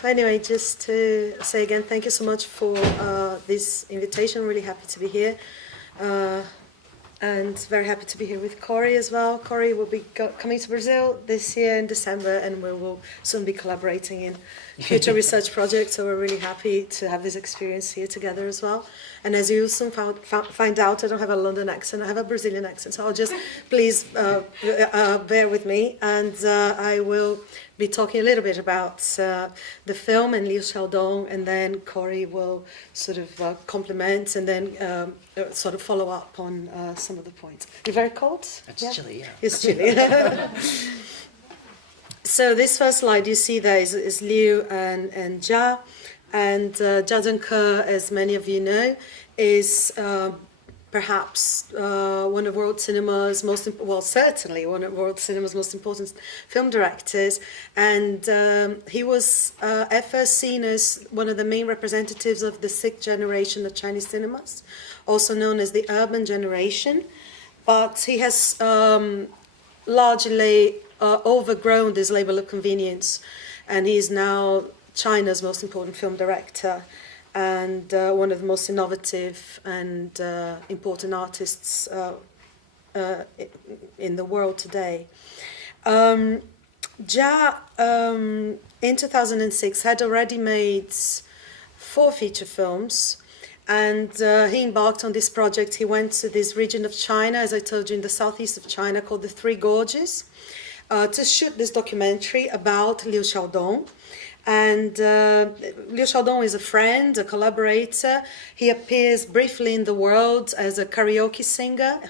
So anyway, just to say again, thank you so much for this invitation. Really happy to be here. And very happy to be here with Corey as well. Corey will be coming to Brazil this year in December, and we will soon be collaborating in future research projects. So we're really happy to have this experience here together as well. And as you soon find out, I don't have a London accent, I have a Brazilian accent. So I'll just, please bear with me, and I will be talking a little bit about the film and Liu Xiaodong, and then Corey will sort of complement and then sort of follow up on some of the points. You're very cold? It's chilly, yeah. It's chilly. So this first slide you see there is Liu and Jia. And Jia Zhangke, as many of you know, is perhaps one of world cinema's certainly one of world cinema's most important film directors. And he was at first seen as one of the main representatives of the sixth generation of Chinese cinemas, also known as the urban generation. But he has largely overgrown this label of convenience, and he is now China's most important film director and one of the most innovative and important artists in the world today. Jia, in 2006, had already made 4 feature films, and he embarked on this project. He went to this region of China, as I told you, in the southeast of China, called the Three Gorges, to shoot this documentary about Liu Xiaodong. And Liu Xiaodong is a friend, a collaborator. He appears briefly in The World as a karaoke singer.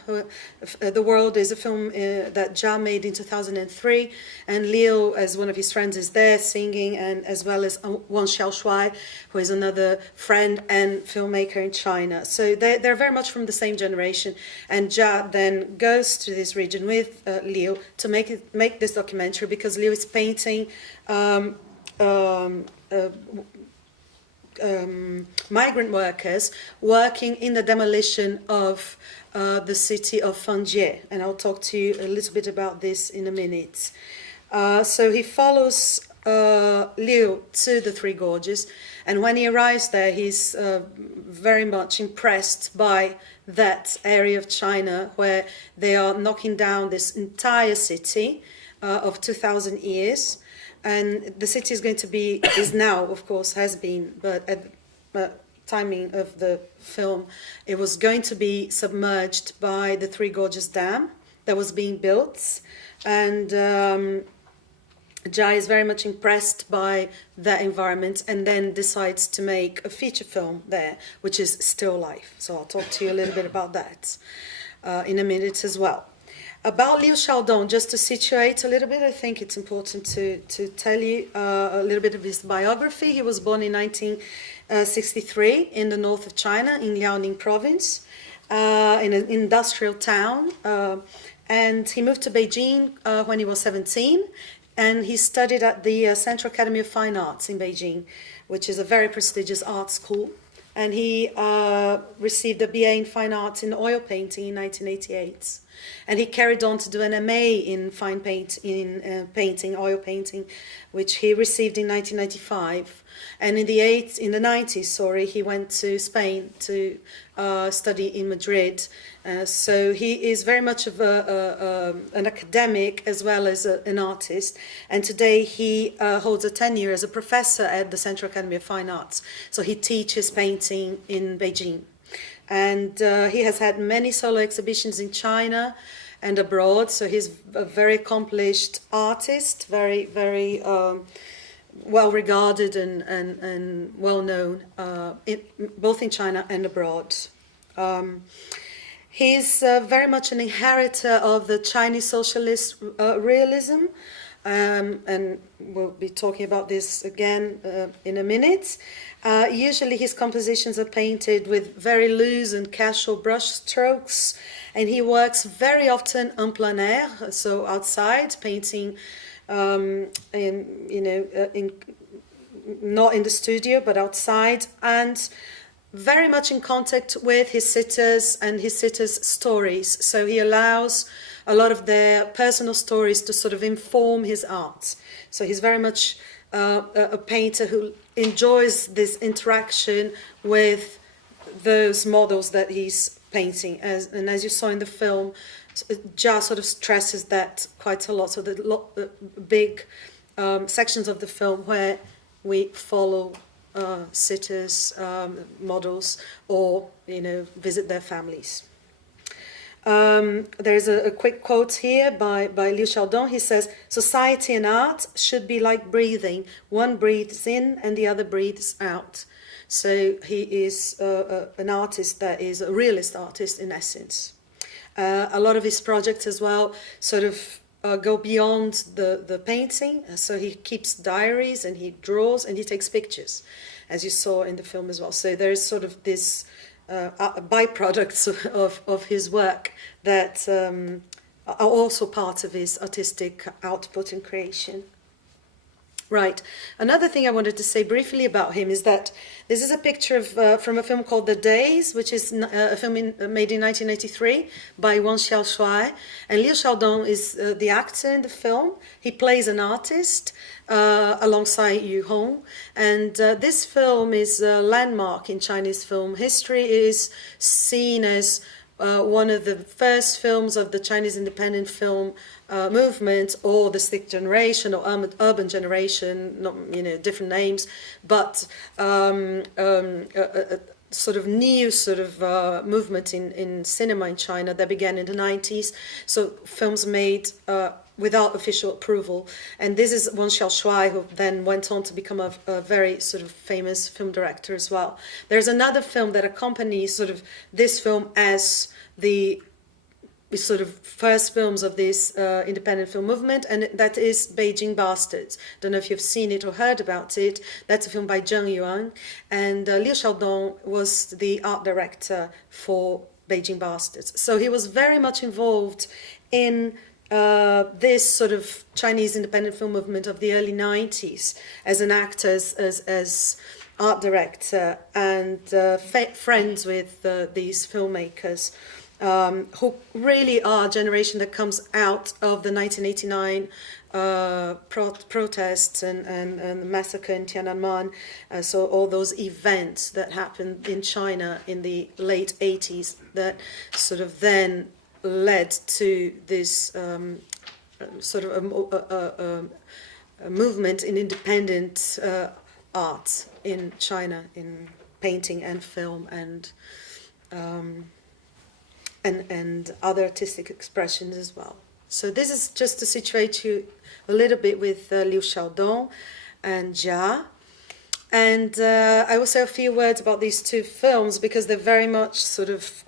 The World is a film that Jia made in 2003, and Liu, as one of his friends, is there singing, and as well as Wang Xiaoshuai, who is another friend and filmmaker in China. So they're very much from the same generation. And Jia then goes to this region with Liu to make this documentary, because Liu is painting migrant workers working in the demolition of the city of Fanjie, and I'll talk to you a little bit about this in a minute. So he follows Liu to the Three Gorges, and when he arrives there, he's very much impressed by that area of China where they are knocking down this entire city of 2,000 years. And the city is going to be, is now, of course, has been, but at the timing of the film, it was going to be submerged by the Three Gorges Dam that was being built. And Jia is very much impressed by that environment, and then decides to make a feature film there, which is Still Life. So I'll talk to you a little bit about that in a minute as well. About Liu Xiaodong, just to situate a little bit, I think it's important to tell you a little bit of his biography. He was born in 1963 in the north of China, in Liaoning province, in an industrial town. And he moved to Beijing when he was 17, and he studied at the Central Academy of Fine Arts in Beijing, which is a very prestigious art school. And he received a BA in Fine Arts in oil painting in 1988. And he carried on to do an MA in painting, oil painting, which he received in 1995. And in the 90s, he went to Spain to study in Madrid. So he is very much of an academic as well as an artist. And today he holds a tenure as a professor at the Central Academy of Fine Arts. So he teaches painting in Beijing. And he has had many solo exhibitions in China and abroad. So he's a very accomplished artist, very, very well regarded and well known, both in China and abroad. He's very much an inheritor of the Chinese socialist realism. And we'll be talking about this again in a minute. Usually his compositions are painted with very loose and casual brush strokes, and he works very often en plein air, so outside, painting not in the studio but outside, and very much in contact with his sitters and his sitters' stories. So he allows a lot of their personal stories to sort of inform his art. So he's very much a painter who enjoys this interaction with those models that he's painting. And as you saw in the film, Jia sort of stresses that quite a lot. So the big sections of the film where we follow sitters, models, or visit their families. There's a quick quote here by Liu Xiaodong. He says, "Society and art should be like breathing. One breathes in and the other breathes out." So he is an artist that is a realist artist in essence. A lot of his projects as well sort of go beyond the painting. So he keeps diaries and he draws and he takes pictures, as you saw in the film as well. So there's sort of this byproducts of his work that are also part of his artistic output and creation. Right. Another thing I wanted to say briefly about him is that this is a picture from a film called The Days, which is a film made in 1983 by Wang Xiaoshuai. And Liu Xiaodong is the actor in the film. He plays an artist alongside Yu Hong. And this film is a landmark in Chinese film history. It is seen as one of the first films of the Chinese independent film movement, or the sixth generation, or urban generation, not different names, but a sort of new sort of movement in cinema in China that began in the 90s. So films made without official approval. And this is Wang Xiaoshuai, who then went on to become a very sort of famous film director as well. There's another film that accompanies sort of this film as the sort of first films of this independent film movement, and that is Beijing Bastards. Don't know if you've seen it or heard about it. That's a film by Zheng Yuan, and Liu Xiaodong was the art director for Beijing Bastards. So he was very much involved in this sort of Chinese independent film movement of the early 90s as an actor, as art director, and friends with these filmmakers. Who really are a generation that comes out of the 1989 protests and the massacre in Tiananmen. So all those events that happened in China in the late 80s that sort of then led to this sort of a movement in independent art in China, in painting and film and other artistic expressions as well. So this is just to situate you a little bit with Liu Xiaodong and Jia. And I will say a few words about these two films because they're very much sort of,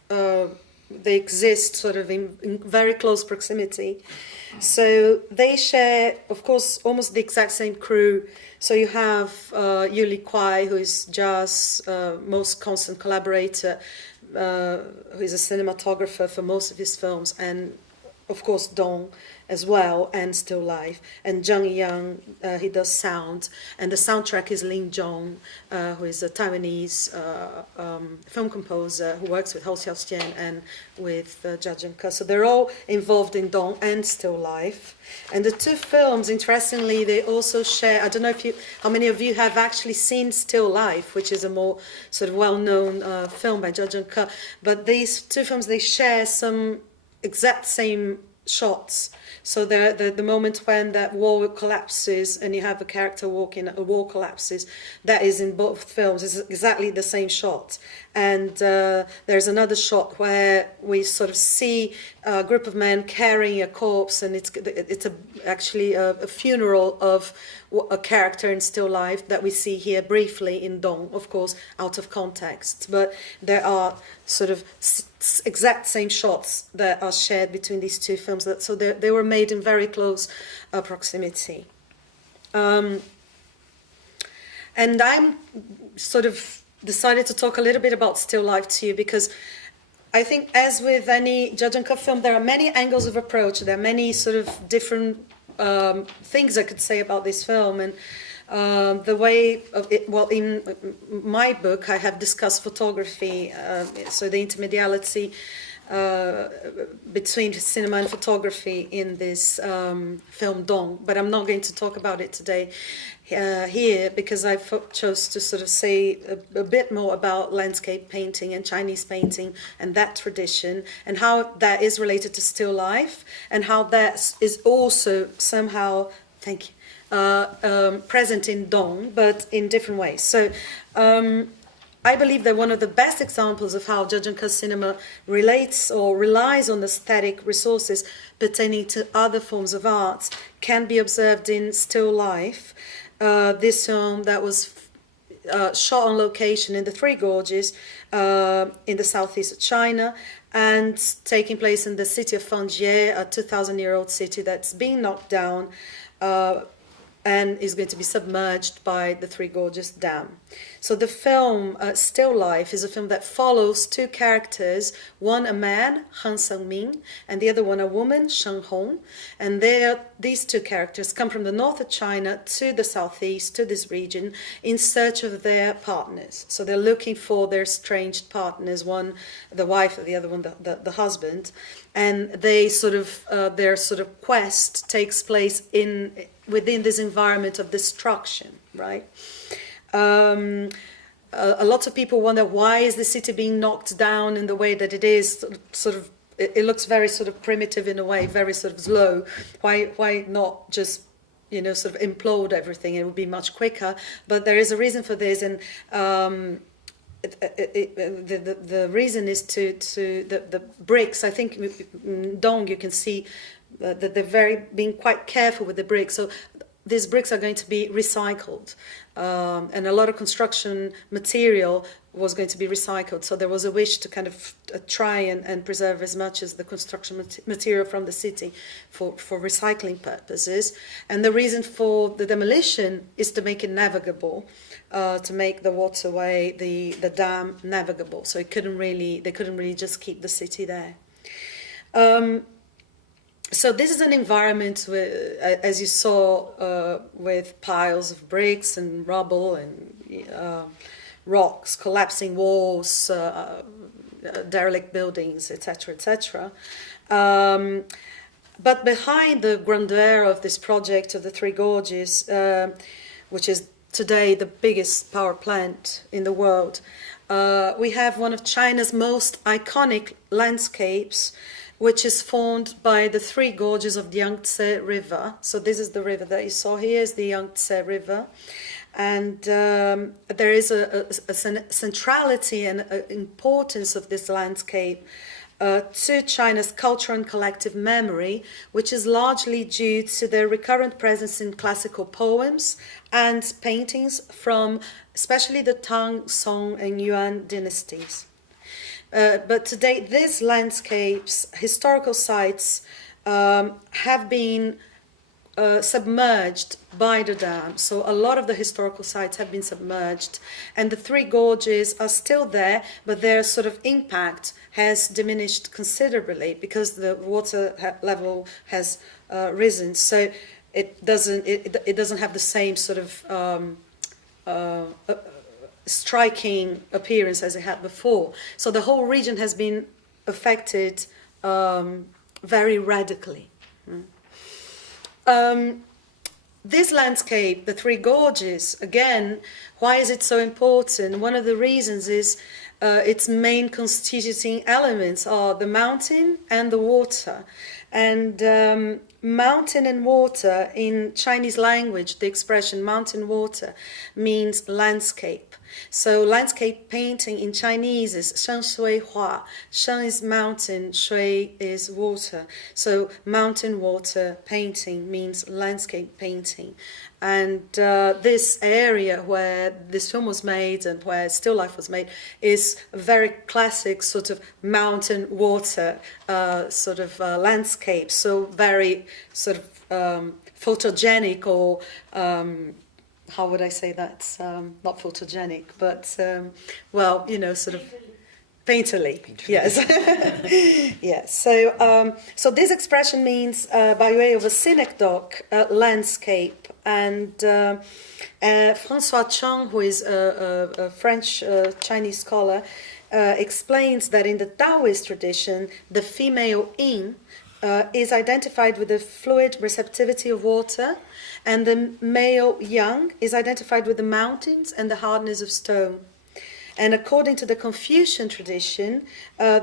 they exist sort of in very close proximity. So they share, of course, almost the exact same crew. So you have Yu Li Kuai, who is Jia's most constant collaborator, who is a cinematographer for most of his films, and of course Dong as well, and Still Life. And Zheng Yang, he does sound, and the soundtrack is Lin Zhong, who is a Taiwanese film composer who works with Hou Xiaoxian and with Jia Zhangke. So they're all involved in Dong and Still Life. And the two films, interestingly, they also share, I don't know how many of you have actually seen Still Life, which is a more sort of well-known film by Jia Zhangke, but these two films, they share some exact same shots. So the moment when that wall collapses and you have a character walking, a wall collapses, that is in both films. It's exactly the same shot. And there's another shot where we sort of see a group of men carrying a corpse, and it's actually a funeral of a character in Still Life that we see here briefly in Dong, of course, out of context. But there are sort of exact same shots that are shared between these two films. So they were made in very close proximity. And I'm sort of decided to talk a little bit about Still Life to you because I think, as with any Jia Zhangke film, there are many angles of approach. There are many sort of different things I could say about this film, and the way of it. Well, in my book, I have discussed photography, so the intermediality between cinema and photography in this film Dong, but I'm not going to talk about it today here because I chose to sort of say a bit more about landscape painting and Chinese painting and that tradition and how that is related to still life and how that is also somehow, thank you, present in Dong, but in different ways. So I believe that one of the best examples of how Jia Zhangke's cinema relates or relies on aesthetic resources pertaining to other forms of art can be observed in Still Life, this film that was shot on location in the Three Gorges in the southeast of China and taking place in the city of Fanjie, a 2,000-year-old city that's being knocked down and is going to be submerged by the Three Gorges Dam. So the film Still Life is a film that follows two characters, one a man, Han Sang-ming, and the other one a woman, Sheng Hong. And these two characters come from the north of China to the southeast, to this region, in search of their partners. So they're looking for their estranged partners, one the wife, the other one the husband. And they sort of their sort of quest takes place within this environment of destruction, right? A lot of people wonder why is the city being knocked down in the way that it is. Sort of, it looks very sort of primitive in a way, very sort of slow. Why not just sort of implode everything? It would be much quicker. But there is a reason for this, and the reason is to the bricks. I think in Dong you can see that they're being quite careful with the bricks. So these bricks are going to be recycled, and a lot of construction material was going to be recycled. So there was a wish to kind of try and preserve as much as the construction material from the city for recycling purposes. And the reason for the demolition is to make it navigable, to make the waterway, the dam navigable. So they couldn't really just keep the city there. So this is an environment where, as you saw, with piles of bricks and rubble and rocks, collapsing walls, derelict buildings, etc., etc. But behind the grandeur of this project of the Three Gorges, which is today the biggest power plant in the world, we have one of China's most iconic landscapes, which is formed by the Three Gorges of the Yangtze River. So this is the river that you saw here, is the Yangtze River. And there is a centrality and importance of this landscape to China's culture and collective memory, which is largely due to their recurrent presence in classical poems and paintings from especially the Tang, Song, and Yuan dynasties. But today, these landscapes, historical sites, have been submerged by the dam. So a lot of the historical sites have been submerged, and the Three Gorges are still there, but their sort of impact has diminished considerably because the water level has risen. So it doesn't have the same sort of striking appearance as it had before. So the whole region has been affected very radically. This landscape, the Three Gorges, again, why is it so important? One of the reasons is its main constituting elements are the mountain and the water. And mountain and water, in Chinese language, the expression mountain water means landscape. So landscape painting in Chinese is sheng shui hua. Sheng is mountain, shui is water. So mountain water painting means landscape painting. And this area where this film was made and where Still Life was made is a very classic sort of mountain water sort of landscape. So very sort of photogenic, or how would I say that? Not photogenic, but well, sort of painterly. Yes. Yes. So this expression means by way of a synecdoche, landscape, And François Chang, who is a French Chinese scholar, explains that in the Taoist tradition, the female yin is identified with the fluid receptivity of water, and the male yang is identified with the mountains and the hardness of stone. And according to the Confucian tradition,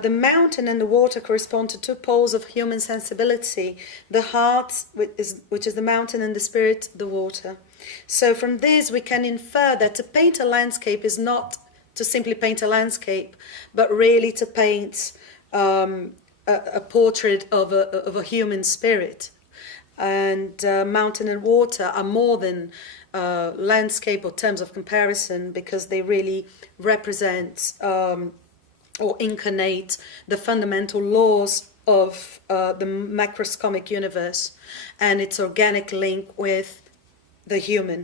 the mountain and the water correspond to two poles of human sensibility, the heart, which is the mountain, and the spirit, the water. So from this we can infer that to paint a landscape is not to simply paint a landscape, but really to paint a portrait of a human spirit. And mountain and water are more than landscape or terms of comparison, because they really represent or incarnate the fundamental laws of the macroscopic universe and its organic link with the human,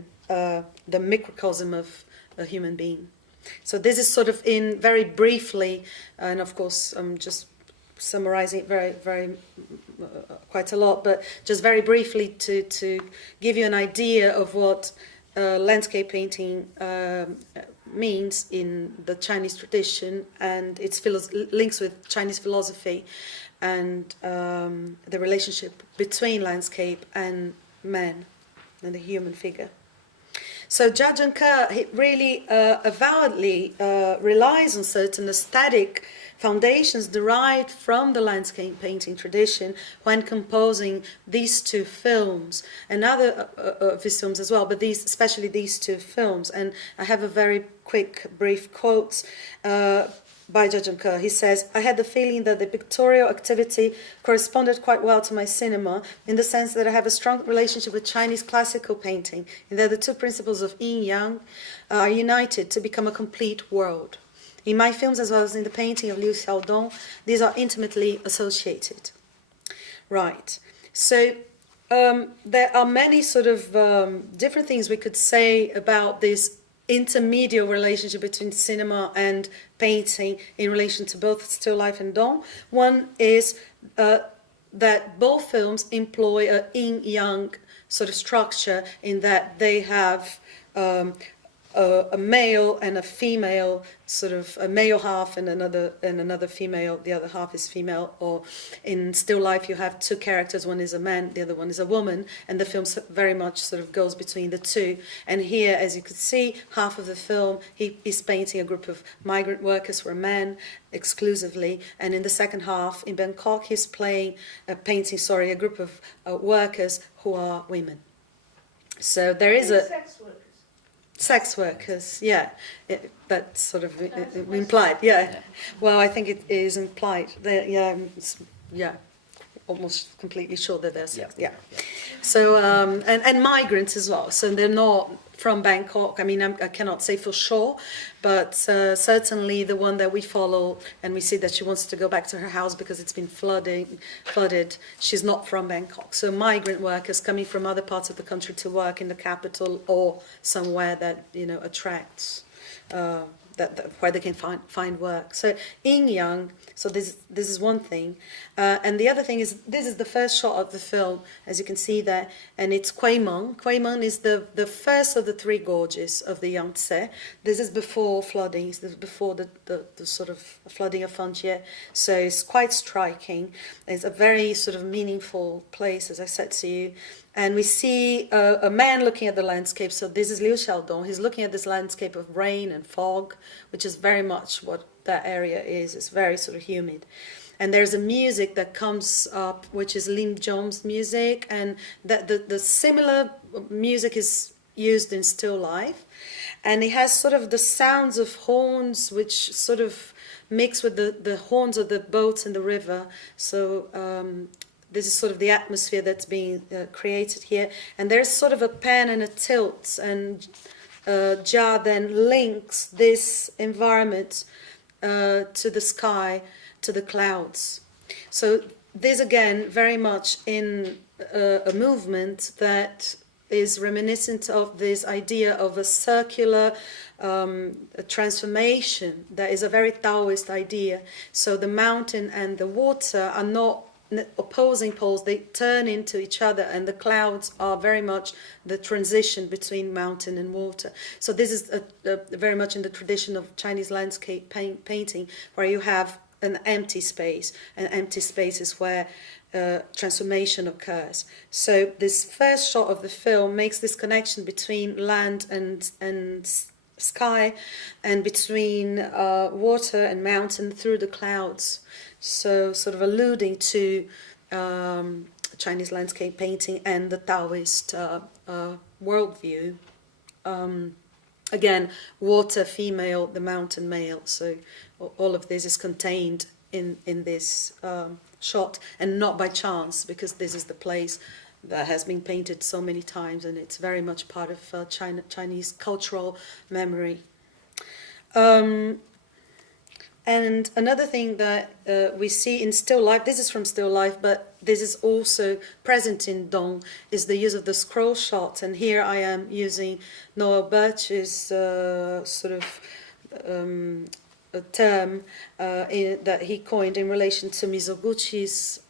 the microcosm of a human being. So this is sort of in very briefly, and of course I'm just summarizing it very quite a lot, but just very briefly to give you an idea of what landscape painting means in the Chinese tradition and its links with Chinese philosophy and the relationship between landscape and man and the human figure. So Jia Zhangke really avowedly relies on certain aesthetic foundations derived from the landscape painting tradition when composing these two films and other of his films as well, but especially these two films. And I have a very quick, brief quote by Jia Zhangke. He says, "I had the feeling that the pictorial activity corresponded quite well to my cinema, in the sense that I have a strong relationship with Chinese classical painting, in that the two principles of yin-yang are united to become a complete world. In my films, as well as in the painting of Liu Xiaodong, these are intimately associated." Right. So there are many sort of different things we could say about this intermediate relationship between cinema and painting in relation to both still life and dawn. One is that both films employ a yin-yang sort of structure, in that they have a male and a female, sort of a male half and another female, the other half is female. Or in still life you have two characters, one is a man, the other one is a woman, and the film very much sort of goes between the two. And here, as you could see, half of the film he is painting a group of migrant workers who are men exclusively, and in the second half in Bangkok he's painting a group of workers who are women. So there is a sex workers, yeah, that's sort of implied, yeah. Well, I think it is implied. Yeah, almost completely sure that they're sex, yeah. So and migrants as well. So they're not from Bangkok. I mean, I cannot say for sure, but certainly the one that we follow, and we see that she wants to go back to her house because it's been flooded. She's not from Bangkok. So migrant workers coming from other parts of the country to work in the capital or somewhere that attracts that where they can find work. So yin-yang. So this is one thing, and the other thing is this is the first shot of the film, as you can see there, and it's Kuimeng. Kuimeng is the first of the three gorges of the Yangtze. This is before flooding. This is before the sort of flooding of Fanjie. So it's quite striking. It's a very sort of meaningful place, as I said to you. And we see a man looking at the landscape. So this is Liu Xiaodong. He's looking at this landscape of rain and fog, which is very much what that area is. It's very sort of humid. And there's a music that comes up, which is Lim Jom's music. And that the similar music is used in still life. And it has sort of the sounds of horns, which sort of mix with the horns of the boats in the river. So this is sort of the atmosphere that's being created here. And there's sort of a pan and a tilt, and Jia then links this environment to the sky, to the clouds. So this again very much in a movement that is reminiscent of this idea of a circular a transformation that is a very Taoist idea. So the mountain and the water are not opposing poles, they turn into each other, and the clouds are very much the transition between mountain and water. So this is very much in the tradition of Chinese landscape painting, where you have an empty space, and empty space is where transformation occurs. So this first shot of the film makes this connection between land and sky, and between water and mountain through the clouds. So sort of alluding to Chinese landscape painting and the Taoist worldview. Again, water female, the mountain male. So all of this is contained in this shot, and not by chance, because this is the place that has been painted so many times, and it's very much part of Chinese cultural memory. And another thing that we see in still life, this is from still life, but this is also present in Dong, is the use of the scroll shot. And here I am using Noel Birch's sort of a term that he coined in relation to Mizoguchi's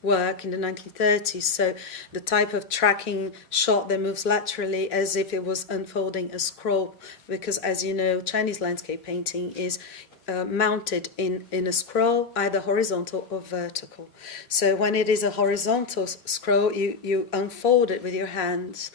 work in the 1930s. So the type of tracking shot that moves laterally as if it was unfolding a scroll, because as you know, Chinese landscape painting is mounted in a scroll, either horizontal or vertical. So when it is a horizontal scroll, you unfold it with your hands.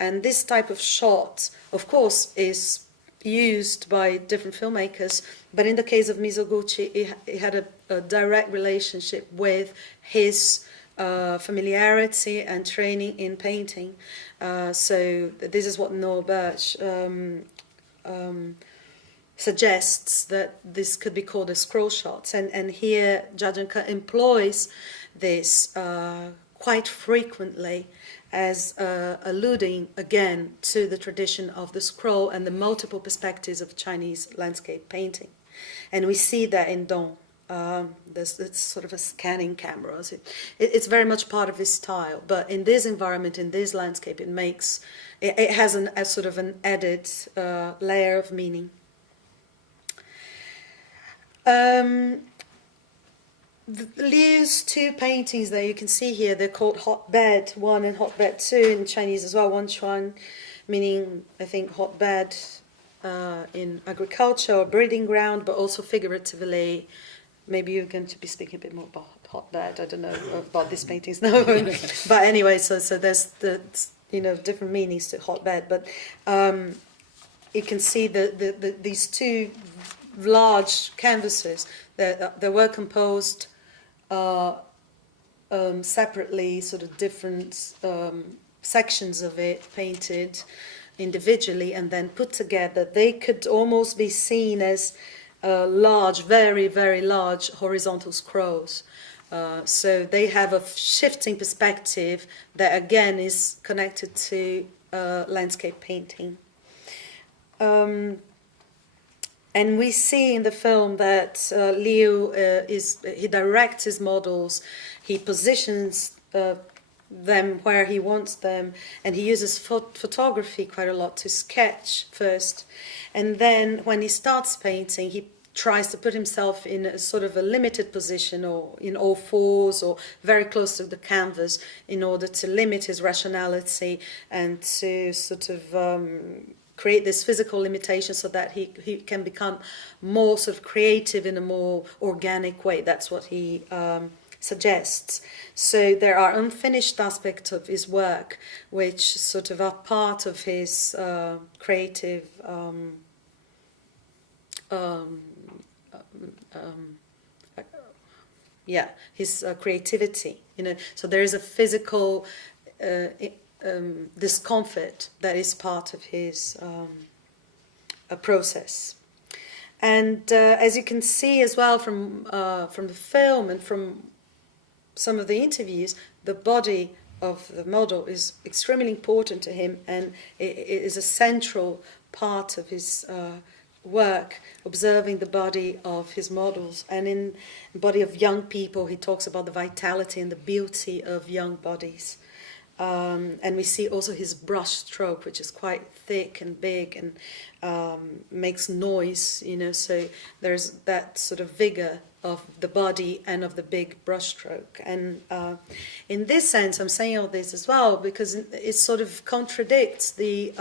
And this type of shot, of course, is used by different filmmakers, but in the case of Mizoguchi, he had a direct relationship with his familiarity and training in painting. So this is what Noel Birch suggests, that this could be called a scroll shot. And here Jia Zhangke employs this quite frequently as alluding again to the tradition of the scroll and the multiple perspectives of Chinese landscape painting. And we see that in Dong. It's sort of a scanning camera. It's very much part of his style, but in this environment, in this landscape, it has a sort of an added layer of meaning. Liu's two paintings that you can see here, they're called Hotbed 1 and Hotbed 2 in Chinese as well. Wanchuan, meaning, I think, hotbed in agriculture or breeding ground, but also figuratively. Maybe you're going to be speaking a bit more about hotbed. I don't know about these paintings now. But anyway, so there's the different meanings to hotbed. But you can see these two large canvases that were composed separately, sort of different sections of it painted individually and then put together. They could almost be seen as large, very, very large horizontal scrolls. So they have a shifting perspective that again is connected to landscape painting. And we see in the film that Liu he directs his models, he positions them where he wants them, and he uses photography quite a lot to sketch first. And then when he starts painting, he tries to put himself in a sort of a limited position, or in all fours, or very close to the canvas, in order to limit his rationality and to sort of create this physical limitation so that he can become more sort of creative in a more organic way. That's what he suggests. So there are unfinished aspects of his work which sort of are part of his creative his creativity, so there is a physical discomfort that is part of his process. And as you can see as well from the film and from some of the interviews, the body of the model is extremely important to him, and it is a central part of his work, observing the body of his models. And in the body of young people, he talks about the vitality and the beauty of young bodies. And we see also his brush stroke, which is quite thick and big and makes noise, so there's that sort of vigor of the body and of the big brushstroke. And in this sense, I'm saying all this as well because it sort of contradicts the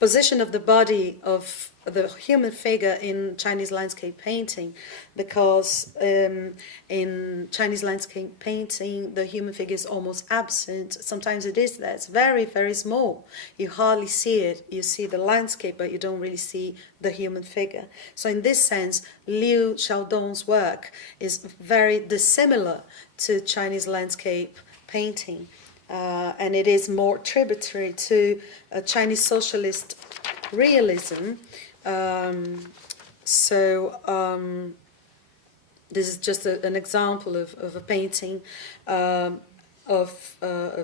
position of the body of the human figure in Chinese landscape painting, because in Chinese landscape painting the human figure is almost absent. Sometimes it is there, it's very, very small. You hardly see it. You see the landscape, but you don't really see the human figure. So in this sense, Liu Xiaodong's work is very dissimilar to Chinese landscape painting. And it is more tributary to Chinese socialist realism. This is just an example of a painting of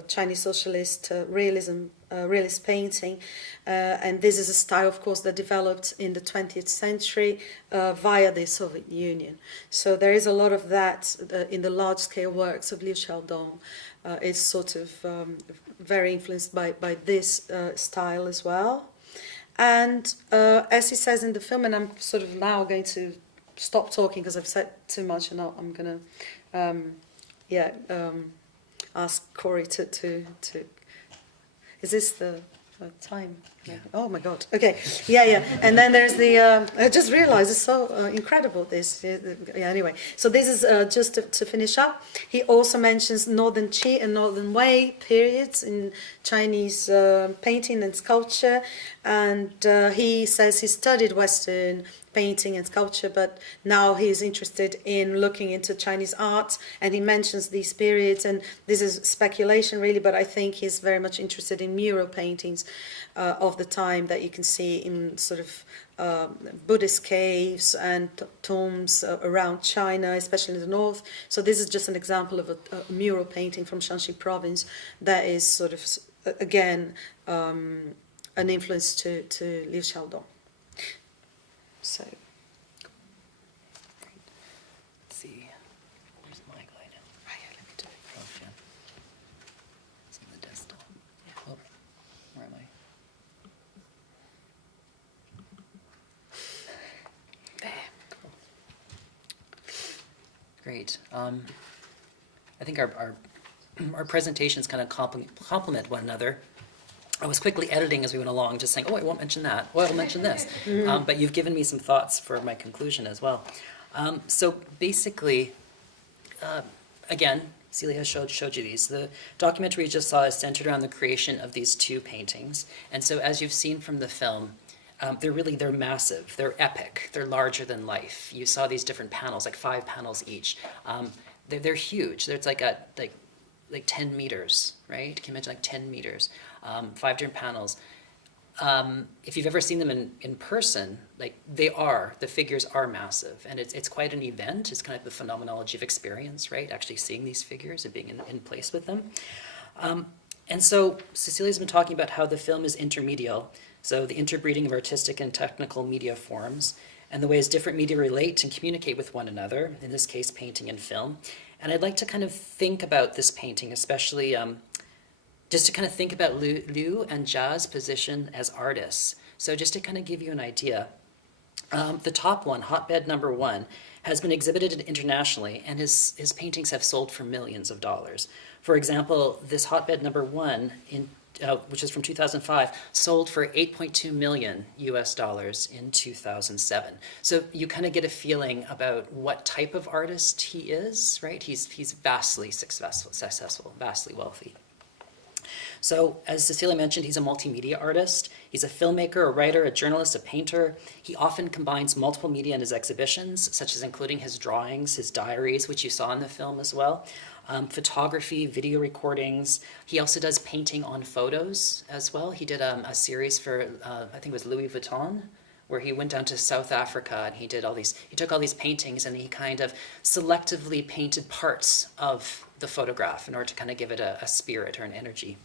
Chinese socialist realist painting, and this is a style, of course, that developed in the 20th century via the Soviet Union. So there is a lot of that in the large-scale works of Liu Xiaodong. It's sort of very influenced by this style as well. And as he says in the film, and I'm sort of now going to stop talking because I've said too much, and I'm going to ask Corey to. Is this the time? Yeah. Oh my God. Okay. Yeah. And then there's the. I just realized it's so incredible. This. Yeah. Anyway, so this is just to finish up. He also mentions Northern Qi and Northern Wei periods in Chinese painting and sculpture, and he says he studied Western painting and sculpture, but now he's interested in looking into Chinese art, and he mentions these periods, and this is speculation really, but I think he's very much interested in mural paintings of the time that you can see in sort of Buddhist caves and tombs around China, especially in the north. So this is just an example of a mural painting from Shanxi province that is sort of, again, an influence to Liu Xiaodong. So, let's see, where's my guy now? Right, yeah, let me do it. Oh, yeah. It's on the desktop. Yeah. Oh, where am I? There. Cool. Great. I think our presentations kind of complement one another. I was quickly editing as we went along, just saying, oh, I won't mention that. Oh, I'll mention this. But you've given me some thoughts for my conclusion as well. So basically, again, Celia showed you these. The documentary you just saw is centered around the creation of these two paintings. And so as you've seen from the film, they're massive, they're epic, they're larger than life. You saw these different panels, like 5 panels each. They're huge. It's like 10 meters, right? Can you imagine like 10 meters? 5 different panels. If you've ever seen them in person, like the figures are massive, and it's quite an event. It's kind of the phenomenology of experience, right? Actually seeing these figures and being in place with them. And so Cecilia's been talking about how the film is intermedial, so the interbreeding of artistic and technical media forms, and the ways different media relate and communicate with one another, in this case painting and film. And I'd like to kind of think about this painting, especially just to kind of think about Liu and Jia's position as artists. So just to kind of give you an idea, the top one, Hotbed Number 1, has been exhibited internationally, and his paintings have sold for millions of dollars. For example, this Hotbed Number 1, which is from 2005, sold for $8.2 million US in 2007. So you kind of get a feeling about what type of artist he is, right? He's vastly successful, vastly wealthy. So, as Cecilia mentioned, he's a multimedia artist. He's a filmmaker, a writer, a journalist, a painter. He often combines multiple media in his exhibitions, such as including his drawings, his diaries, which you saw in the film as well, photography, video recordings. He also does painting on photos as well. He did a series for, I think it was Louis Vuitton, where he went down to South Africa and he took all these paintings and he kind of selectively painted parts of the photograph in order to kind of give it a spirit or an energy.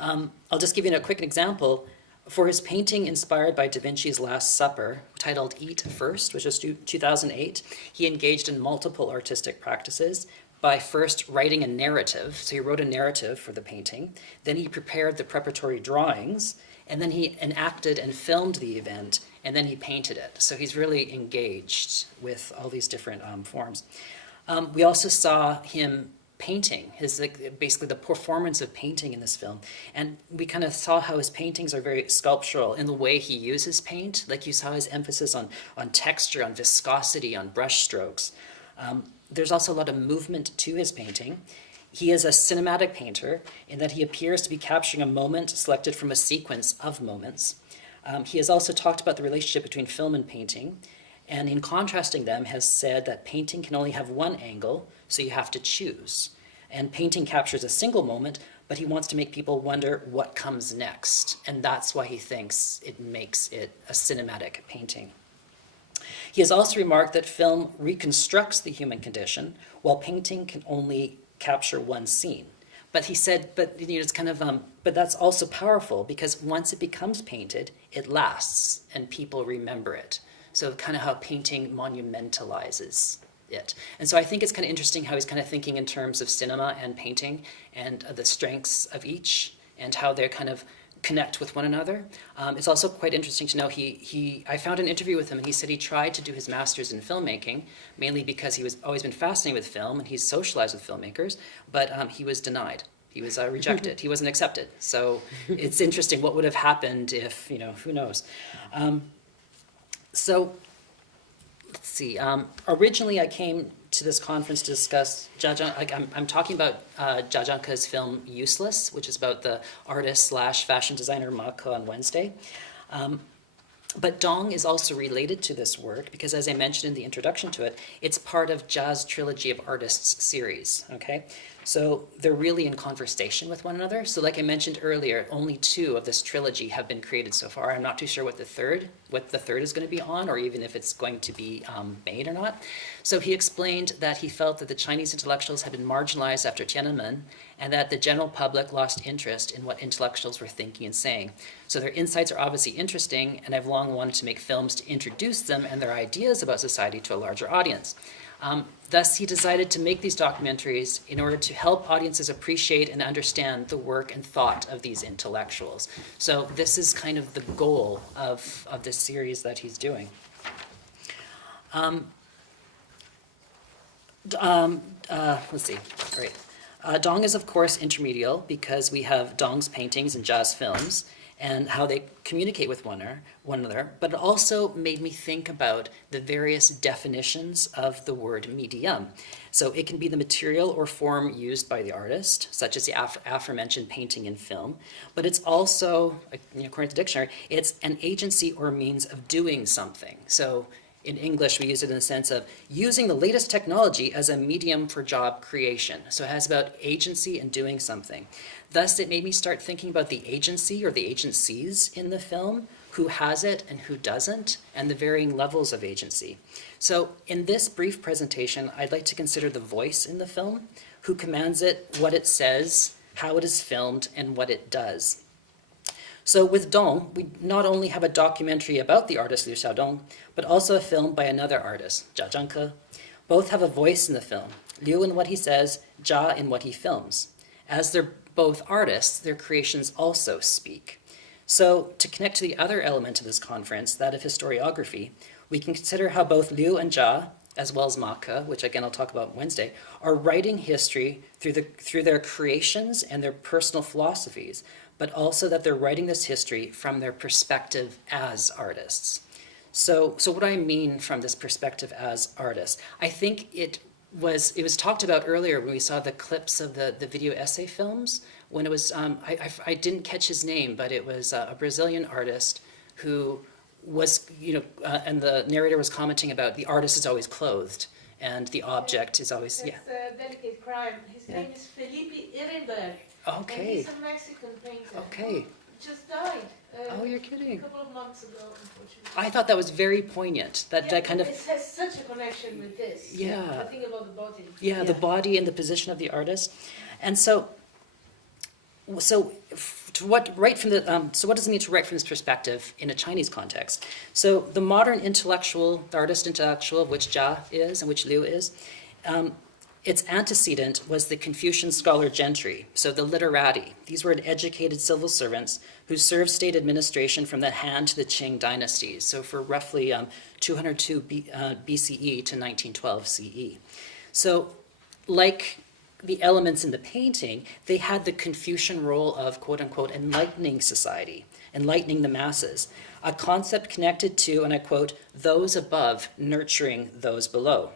I'll just give you a quick example. For his painting inspired by Da Vinci's Last Supper, titled Eat First, which was 2008, he engaged in multiple artistic practices by first writing a narrative. So he wrote a narrative for the painting. Then he prepared the preparatory drawings. and then he enacted and filmed the event, and then he painted it. So he's really engaged with all these different forms. We also saw him painting, basically the performance of painting in this film. And we kind of saw how his paintings are very sculptural in the way he uses paint. Like you saw his emphasis on texture, on viscosity, on brush strokes. There's also a lot of movement to his painting. He is a cinematic painter in that he appears to be capturing a moment selected from a sequence of moments. He has also talked about the relationship between film and painting, and in contrasting them has said that painting can only have one angle, so you have to choose. And painting captures a single moment, but he wants to make people wonder what comes next, and that's why he thinks it makes it a cinematic painting. He has also remarked that film reconstructs the human condition, while painting can only capture one scene. But he said, it's kind of, but that's also powerful because once it becomes painted, it lasts and people remember it. So kind of how painting monumentalizes it. And so I think it's kind of interesting how he's kind of thinking in terms of cinema and painting and the strengths of each and how they're kind of connect with one another. It's also quite interesting to know I found an interview with him and he said he tried to do his master's in filmmaking, mainly because he was always been fascinated with film and he's socialized with filmmakers, but he was denied. He was rejected. He wasn't accepted. So it's interesting what would have happened if, who knows. So let's see. Originally I came to this conference to discuss Jia Zhangke. I'm talking about Jia Zhangke's film Useless, which is about the artist/fashion designer Ma Ke on Wednesday. But Dong is also related to this work because, as I mentioned in the introduction to it, it's part of Jia's Trilogy of Artists series, okay? So they're really in conversation with one another. So like I mentioned earlier, only 2 of this trilogy have been created so far. I'm not too sure what the third is going to be on, or even if it's going to be made or not. So he explained that he felt that the Chinese intellectuals had been marginalized after Tiananmen, and that the general public lost interest in what intellectuals were thinking and saying. So their insights are obviously interesting, and I've long wanted to make films to introduce them and their ideas about society to a larger audience. Thus, he decided to make these documentaries in order to help audiences appreciate and understand the work and thought of these intellectuals. So this is kind of the goal of this series that he's doing. Let's see, all right. Dong is, of course, intermedial because we have Dong's paintings and Jia's films and how they communicate with one another, but it also made me think about the various definitions of the word medium. So it can be the material or form used by the artist, such as the aforementioned painting and film, but it's also, according to the dictionary, it's an agency or means of doing something. So in English, we use it in the sense of using the latest technology as a medium for job creation. So it has about agency and doing something. Thus, it made me start thinking about the agency or the agencies in the film, who has it and who doesn't, and the varying levels of agency. So in this brief presentation, I'd like to consider the voice in the film, who commands it, what it says, how it is filmed, and what it does. So with Dong, we not only have a documentary about the artist Liu Xiaodong, but also a film by another artist, Jia Zhangke. Both have a voice in the film, Liu in what he says, Jia in what he films. As they're both artists, their creations also speak. So to connect to the other element of this conference, that of historiography, we can consider how both Liu and Jia, as well as Ma Ke, which again I'll talk about Wednesday, are writing history through their creations and their personal philosophies, but also that they're writing this history from their perspective as artists. So what do I mean from this perspective as artists? I think it was talked about earlier when we saw the clips of the video essay films, when it was, I didn't catch his name, but it was a Brazilian artist who was, and the narrator was commenting about the artist is always clothed, and the object is always, That's a delicate crime. His name is Felipe Ehrenberg. Okay. And he's a Mexican painter. Okay. Just died. Oh, you're A kidding. couple of months ago, unfortunately. I thought that was very poignant. That kind of, It has such a connection with this. Yeah. The thing about the body. the body and the position of the artist. And so what does it mean to write from this perspective in a Chinese context? So the modern intellectual, the artist intellectual, which Jia is and which Liu is, its antecedent was the Confucian scholar gentry, so the literati. These were educated civil servants who served state administration from the Han to the Qing dynasties, so for roughly 202 BCE to 1912 CE. So like the elements in the painting, they had the Confucian role of, quote unquote, enlightening society, enlightening the masses, a concept connected to, and I quote, those above nurturing those below.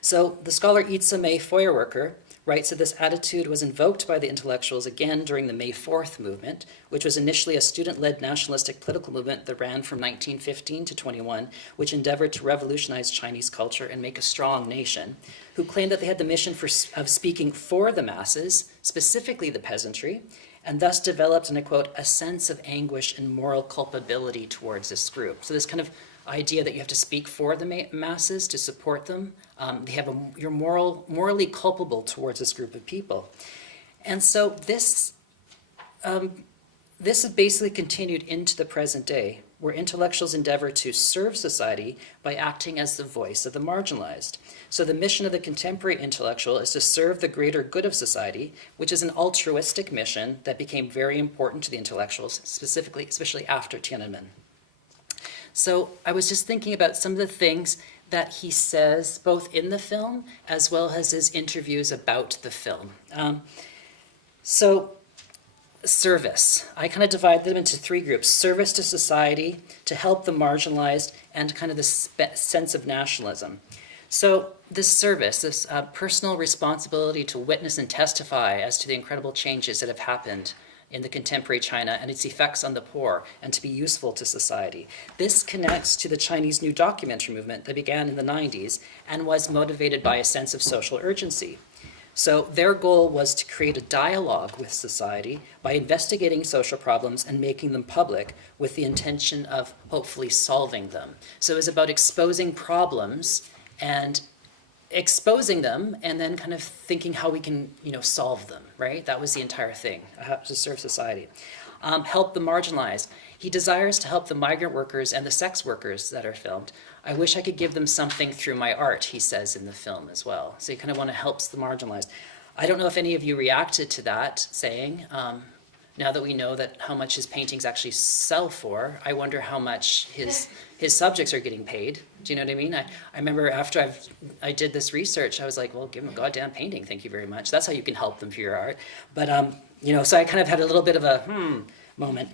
So the scholar Itza May Feuerwerker writes that this attitude was invoked by the intellectuals again during the May 4th movement, which was initially a student-led nationalistic political movement that ran from 1915 to 21, which endeavored to revolutionize Chinese culture and make a strong nation, who claimed that they had the mission of speaking for the masses, specifically the peasantry, and thus developed, and I quote, a sense of anguish and moral culpability towards this group. So this kind of idea that you have to speak for the masses to support them. You're morally culpable towards this group of people. And so this has basically continued into the present day, where intellectuals endeavor to serve society by acting as the voice of the marginalized. So the mission of the contemporary intellectual is to serve the greater good of society, which is an altruistic mission that became very important to the intellectuals, specifically, especially after Tiananmen. So I was just thinking about some of the things that he says, both in the film as well as his interviews about the film. So service, I kind of divide them into three groups: service to society, to help the marginalized, and kind of this sense of nationalism. So this service, this personal responsibility to witness and testify as to the incredible changes that have happened in the contemporary China and its effects on the poor, and to be useful to society. This connects to the Chinese New Documentary movement that began in the 90s and was motivated by a sense of social urgency. So their goal was to create a dialogue with society by investigating social problems and making them public with the intention of hopefully solving them. So it was about exposing problems and exposing them and then kind of thinking how we can, solve them, right? That was the entire thing, to serve society. Help the marginalized. He desires to help the migrant workers and the sex workers that are filmed. I wish I could give them something through my art, he says in the film as well. So he kind of want to help the marginalized. I don't know if any of you reacted to that saying. Now that we know that how much his paintings actually sell for, I wonder how much his subjects are getting paid. Do you know what I mean? I remember after I did this research, I was like, well, give them a goddamn painting, thank you very much. That's how you can help them for your art. But, so I kind of had a little bit of a moment.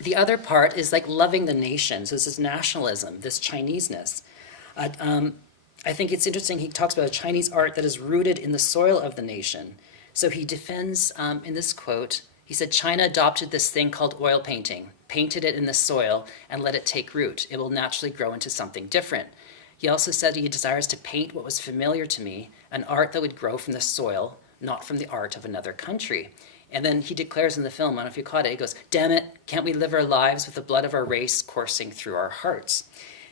The other part is like loving the nation. So this is nationalism, this Chineseness. I think it's interesting, he talks about a Chinese art that is rooted in the soil of the nation. So he defends, in this quote, he said, China adopted this thing called oil painting, painted it in the soil, and let it take root. It will naturally grow into something different. He also said he desires to paint what was familiar to me, an art that would grow from the soil, not from the art of another country. And then he declares in the film, I don't know if you caught it, he goes, damn it, can't we live our lives with the blood of our race coursing through our hearts?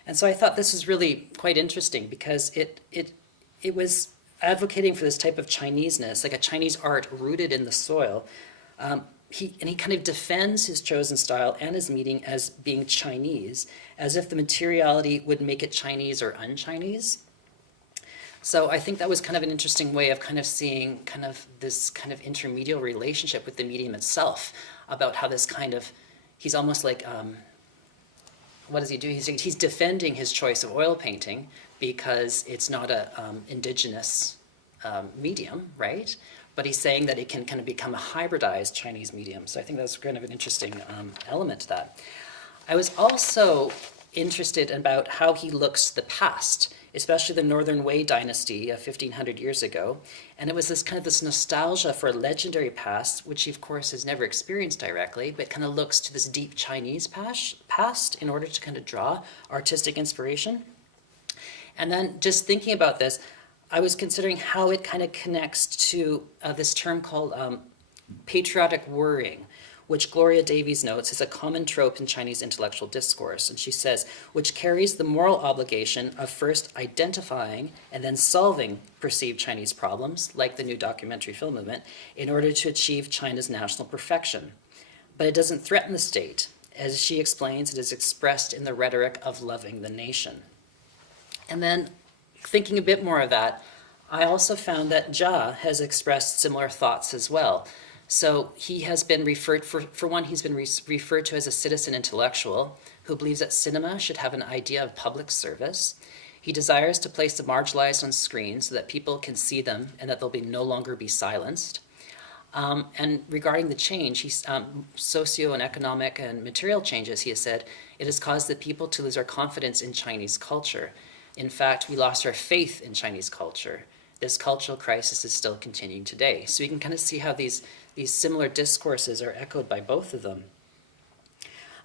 And so I thought this was really quite interesting because it was advocating for this type of Chineseness, like a Chinese art rooted in the soil. He kind of defends his chosen style and his meaning as being Chinese, as if the materiality would make it Chinese or un-Chinese. So I think that was kind of an interesting way of kind of seeing kind of this kind of intermediate relationship with the medium itself, about how this kind of, he's almost like, what does he do? He's defending his choice of oil painting because it's not a indigenous medium, right? But he's saying that it can kind of become a hybridized Chinese medium. So I think that's kind of an interesting element to that. I was also interested about how he looks to the past, especially the Northern Wei dynasty 1,500 years ago. And it was this kind of this nostalgia for a legendary past, which he of course has never experienced directly, but kind of looks to this deep Chinese past in order to kind of draw artistic inspiration. And then just thinking about this, I was considering how it kind of connects to this term called patriotic worrying, which Gloria Davies notes is a common trope in Chinese intellectual discourse. And she says, which carries the moral obligation of first identifying and then solving perceived Chinese problems, like the new documentary film movement, in order to achieve China's national perfection. But it doesn't threaten the state. As she explains, it is expressed in the rhetoric of loving the nation. And then thinking a bit more of that, I also found that Jia has expressed similar thoughts as well. So he has been referred, for one, he's been referred to as a citizen intellectual who believes that cinema should have an idea of public service. He desires to place the marginalized on screen so that people can see them and that they'll be no longer be silenced. And regarding the change, socio and economic and material changes, he has said, it has caused the people to lose our confidence in Chinese culture. In fact, we lost our faith in Chinese culture. This cultural crisis is still continuing today. So you can kind of see how these similar discourses are echoed by both of them.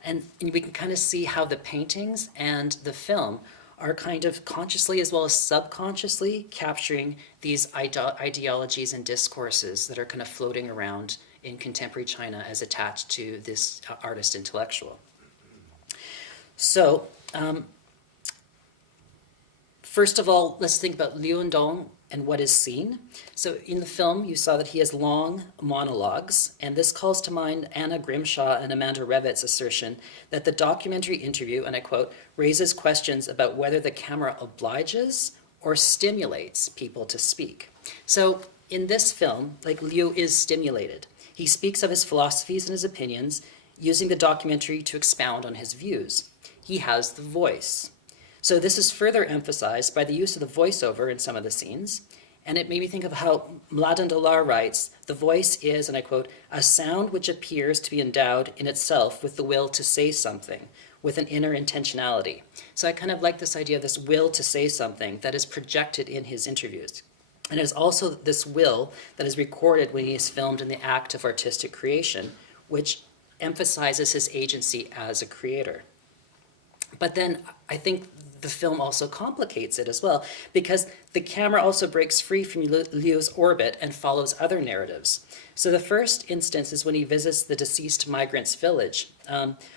And we can kind of see how the paintings and the film are kind of consciously as well as subconsciously capturing these ideologies and discourses that are kind of floating around in contemporary China as attached to this artist intellectual. So, first of all, let's think about Liu Dong and what is seen. So in the film, you saw that he has long monologues, and this calls to mind Anna Grimshaw and Amanda Revitt's assertion that the documentary interview, and I quote, raises questions about whether the camera obliges or stimulates people to speak. So in this film, like, Liu is stimulated. He speaks of his philosophies and his opinions, using the documentary to expound on his views. He has the voice. So this is further emphasized by the use of the voiceover in some of the scenes, and it made me think of how Mladen Dolar writes, the voice is, and I quote, a sound which appears to be endowed in itself with the will to say something, with an inner intentionality. So I kind of like this idea of this will to say something that is projected in his interviews. And it is also this will that is recorded when he is filmed in the act of artistic creation, which emphasizes his agency as a creator. But then I think the film also complicates it as well, because the camera also breaks free from Liu's orbit and follows other narratives. So the first instance is when he visits the deceased migrant's village.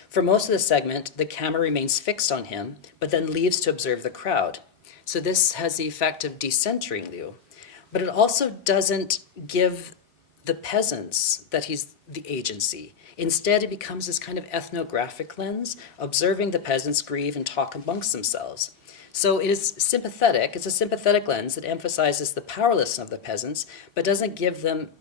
For most of the segment, the camera remains fixed on him, but then leaves to observe the crowd. So this has the effect of decentering Liu. But it also doesn't give the peasants that he's the agency. Instead, it becomes this kind of ethnographic lens, observing the peasants grieve and talk amongst themselves. So it is sympathetic. It's a sympathetic lens that emphasizes the powerlessness of the peasants, but doesn't give them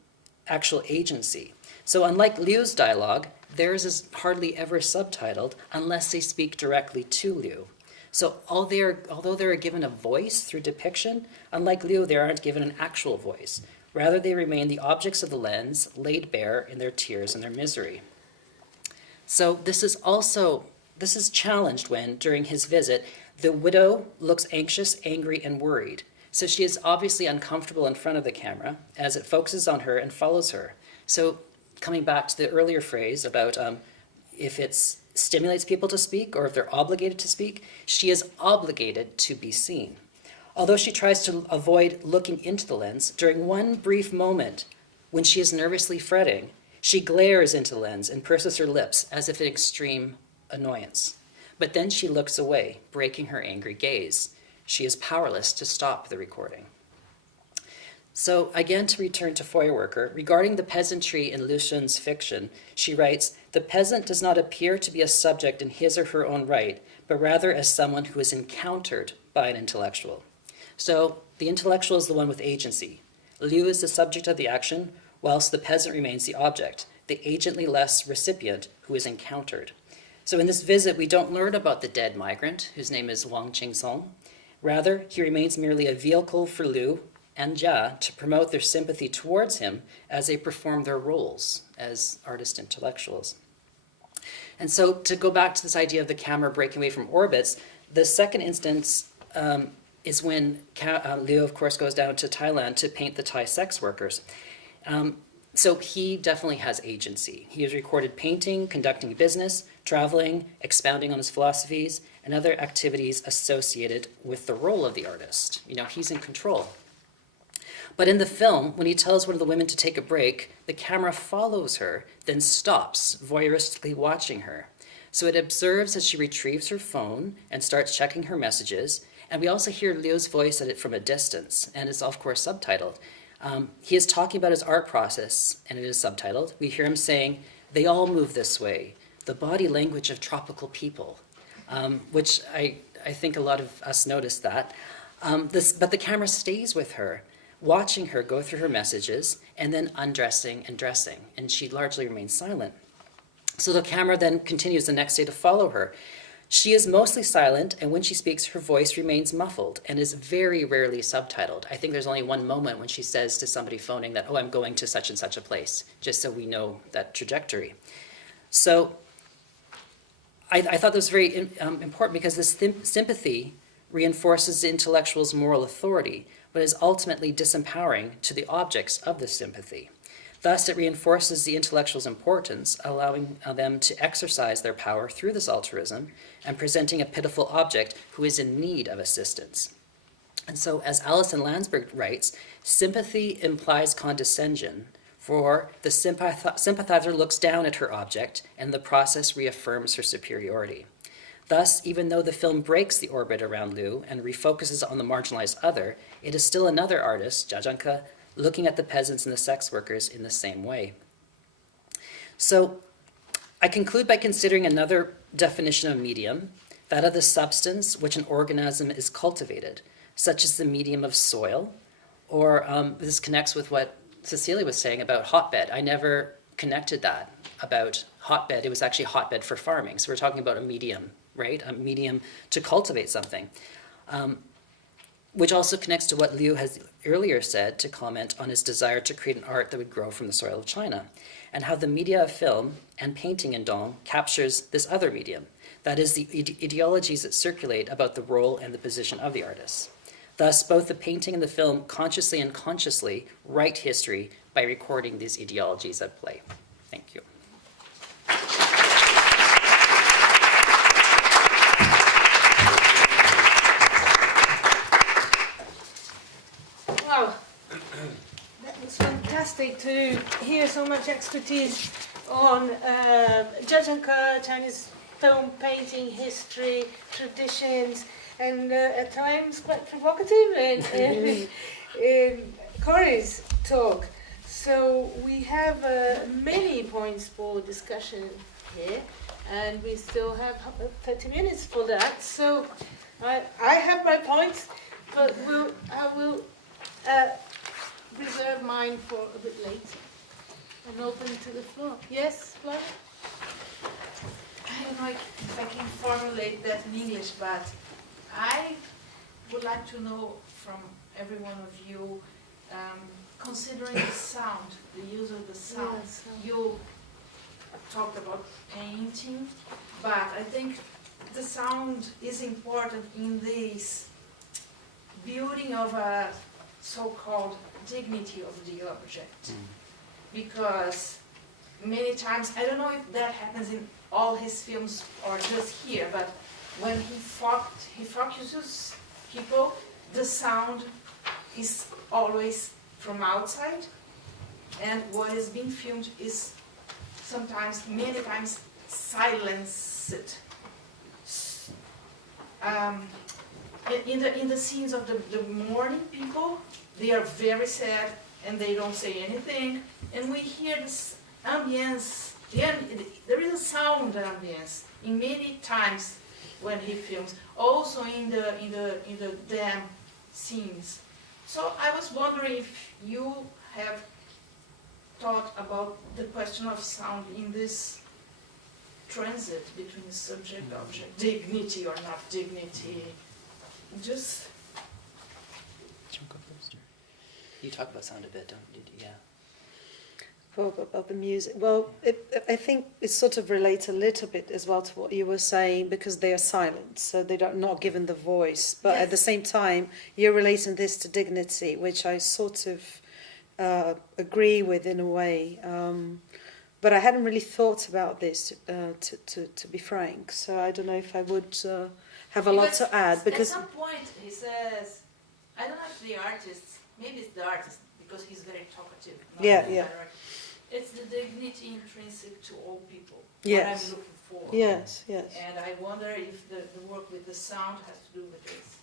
actual agency. So unlike Liu's dialogue, theirs is hardly ever subtitled unless they speak directly to Liu. So although they are given a voice through depiction, unlike Liu, they aren't given an actual voice. Rather, they remain the objects of the lens, laid bare in their tears and their misery. So this is challenged when, during his visit, the widow looks anxious, angry, and worried. So she is obviously uncomfortable in front of the camera as it focuses on her and follows her. So coming back to the earlier phrase about if it stimulates people to speak or if they're obligated to speak, she is obligated to be seen. Although she tries to avoid looking into the lens, during one brief moment when she is nervously fretting, she glares into the lens and purses her lips as if in extreme annoyance. But then she looks away, breaking her angry gaze. She is powerless to stop the recording. So again, to return to Feuerwerker, regarding the peasantry in Liu Xun's fiction, she writes, the peasant does not appear to be a subject in his or her own right, but rather as someone who is encountered by an intellectual. So the intellectual is the one with agency. Liu is the subject of the action, whilst the peasant remains the object, the agently-less recipient who is encountered. So in this visit, we don't learn about the dead migrant, whose name is Wang Qingsong. Rather, he remains merely a vehicle for Liu and Jia to promote their sympathy towards him as they perform their roles as artist intellectuals. And so to go back to this idea of the camera breaking away from orbits, the second instance is when Liu, of course, goes down to Thailand to paint the Thai sex workers. So he definitely has agency. He has recorded painting, conducting business, traveling, expounding on his philosophies, and other activities associated with the role of the artist. He's in control. But in the film, when he tells one of the women to take a break, the camera follows her, then stops, voyeuristically watching her. So it observes as she retrieves her phone and starts checking her messages, and we also hear Liu's voice at it from a distance, and it's of course subtitled. He is talking about his art process, and it is subtitled. We hear him saying, "They all move this way, the body language of tropical people," which I think a lot of us noticed that. But the camera stays with her. watching her go through her messages and then undressing and dressing, and she largely remains silent. So the camera then continues the next day to follow her. She is mostly silent, and when she speaks, her voice remains muffled and is very rarely subtitled. I think there's only one moment when she says to somebody phoning that, oh, I'm going to such and such a place, just so we know that trajectory. So I thought that was very important because this sympathy reinforces the intellectual's moral authority, but is ultimately disempowering to the objects of this sympathy. Thus, it reinforces the intellectual's importance, allowing them to exercise their power through this altruism and presenting a pitiful object who is in need of assistance. And so, as Alison Landsberg writes, sympathy implies condescension, for the sympathizer looks down at her object, and the process reaffirms her superiority. Thus, even though the film breaks the orbit around Liu and refocuses on the marginalized other, it is still another artist, Jia Zhangke, looking at the peasants and the sex workers in the same way. So I conclude by considering another definition of medium, that of the substance which an organism is cultivated, such as the medium of soil, or this connects with what Cecilia was saying about hotbed. I never connected that about hotbed. It was actually a hotbed for farming. So we're talking about a medium, right? A medium to cultivate something. Which also connects to what Liu has earlier said to comment on his desire to create an art that would grow from the soil of China, and how the media of film and painting in Dong captures this other medium, that is, the ideologies that circulate about the role and the position of the artists. Thus, both the painting and the film consciously and unconsciously write history by recording these ideologies at play. Thank you. Wow, that was fantastic to hear so much expertise on Jia Zhangke, Chinese film painting history, traditions, and at times quite provocative in Corey's talk. So we have many points for discussion here, and we still have 30 minutes for that. So I have my points, but I will reserve mine for a bit later and open to the floor. Yes, Flavia? I don't know if I can formulate that in English, but I would like to know from every one of you, considering the sound, the use of the sound. Yes. You talked about painting, but I think the sound is important in this building of a so-called dignity of the object. Because many times, I don't know if that happens in all his films or just here, but when he focuses people, the sound is always from outside, and what is being filmed is sometimes, many times, silenced. In the scenes of the mourning people, they are very sad and they don't say anything, and we hear this ambience. There is a sound ambience in many times when he films, also in the dam scenes. So I was wondering if you have thought about the question of sound in this transit between subject, object, dignity or not dignity. Just You talk about sound a bit, don't you? Yeah. About the music. Well, I think it sort of relates a little bit as well to what you were saying, because they are silent, so they are not given the voice. But Yes. at the same time, you're relating this to dignity, which I sort of agree with in a way. But I hadn't really thought about this, to be frank. So I don't know if I would have a lot to add, because at some point he says, I don't know if the artist, maybe it's the artist because he's very talkative. not Yeah, the yeah. director. It's the dignity intrinsic to all people. Yes. What I'm looking for. yes. And I wonder if the work with the sound has to do with this.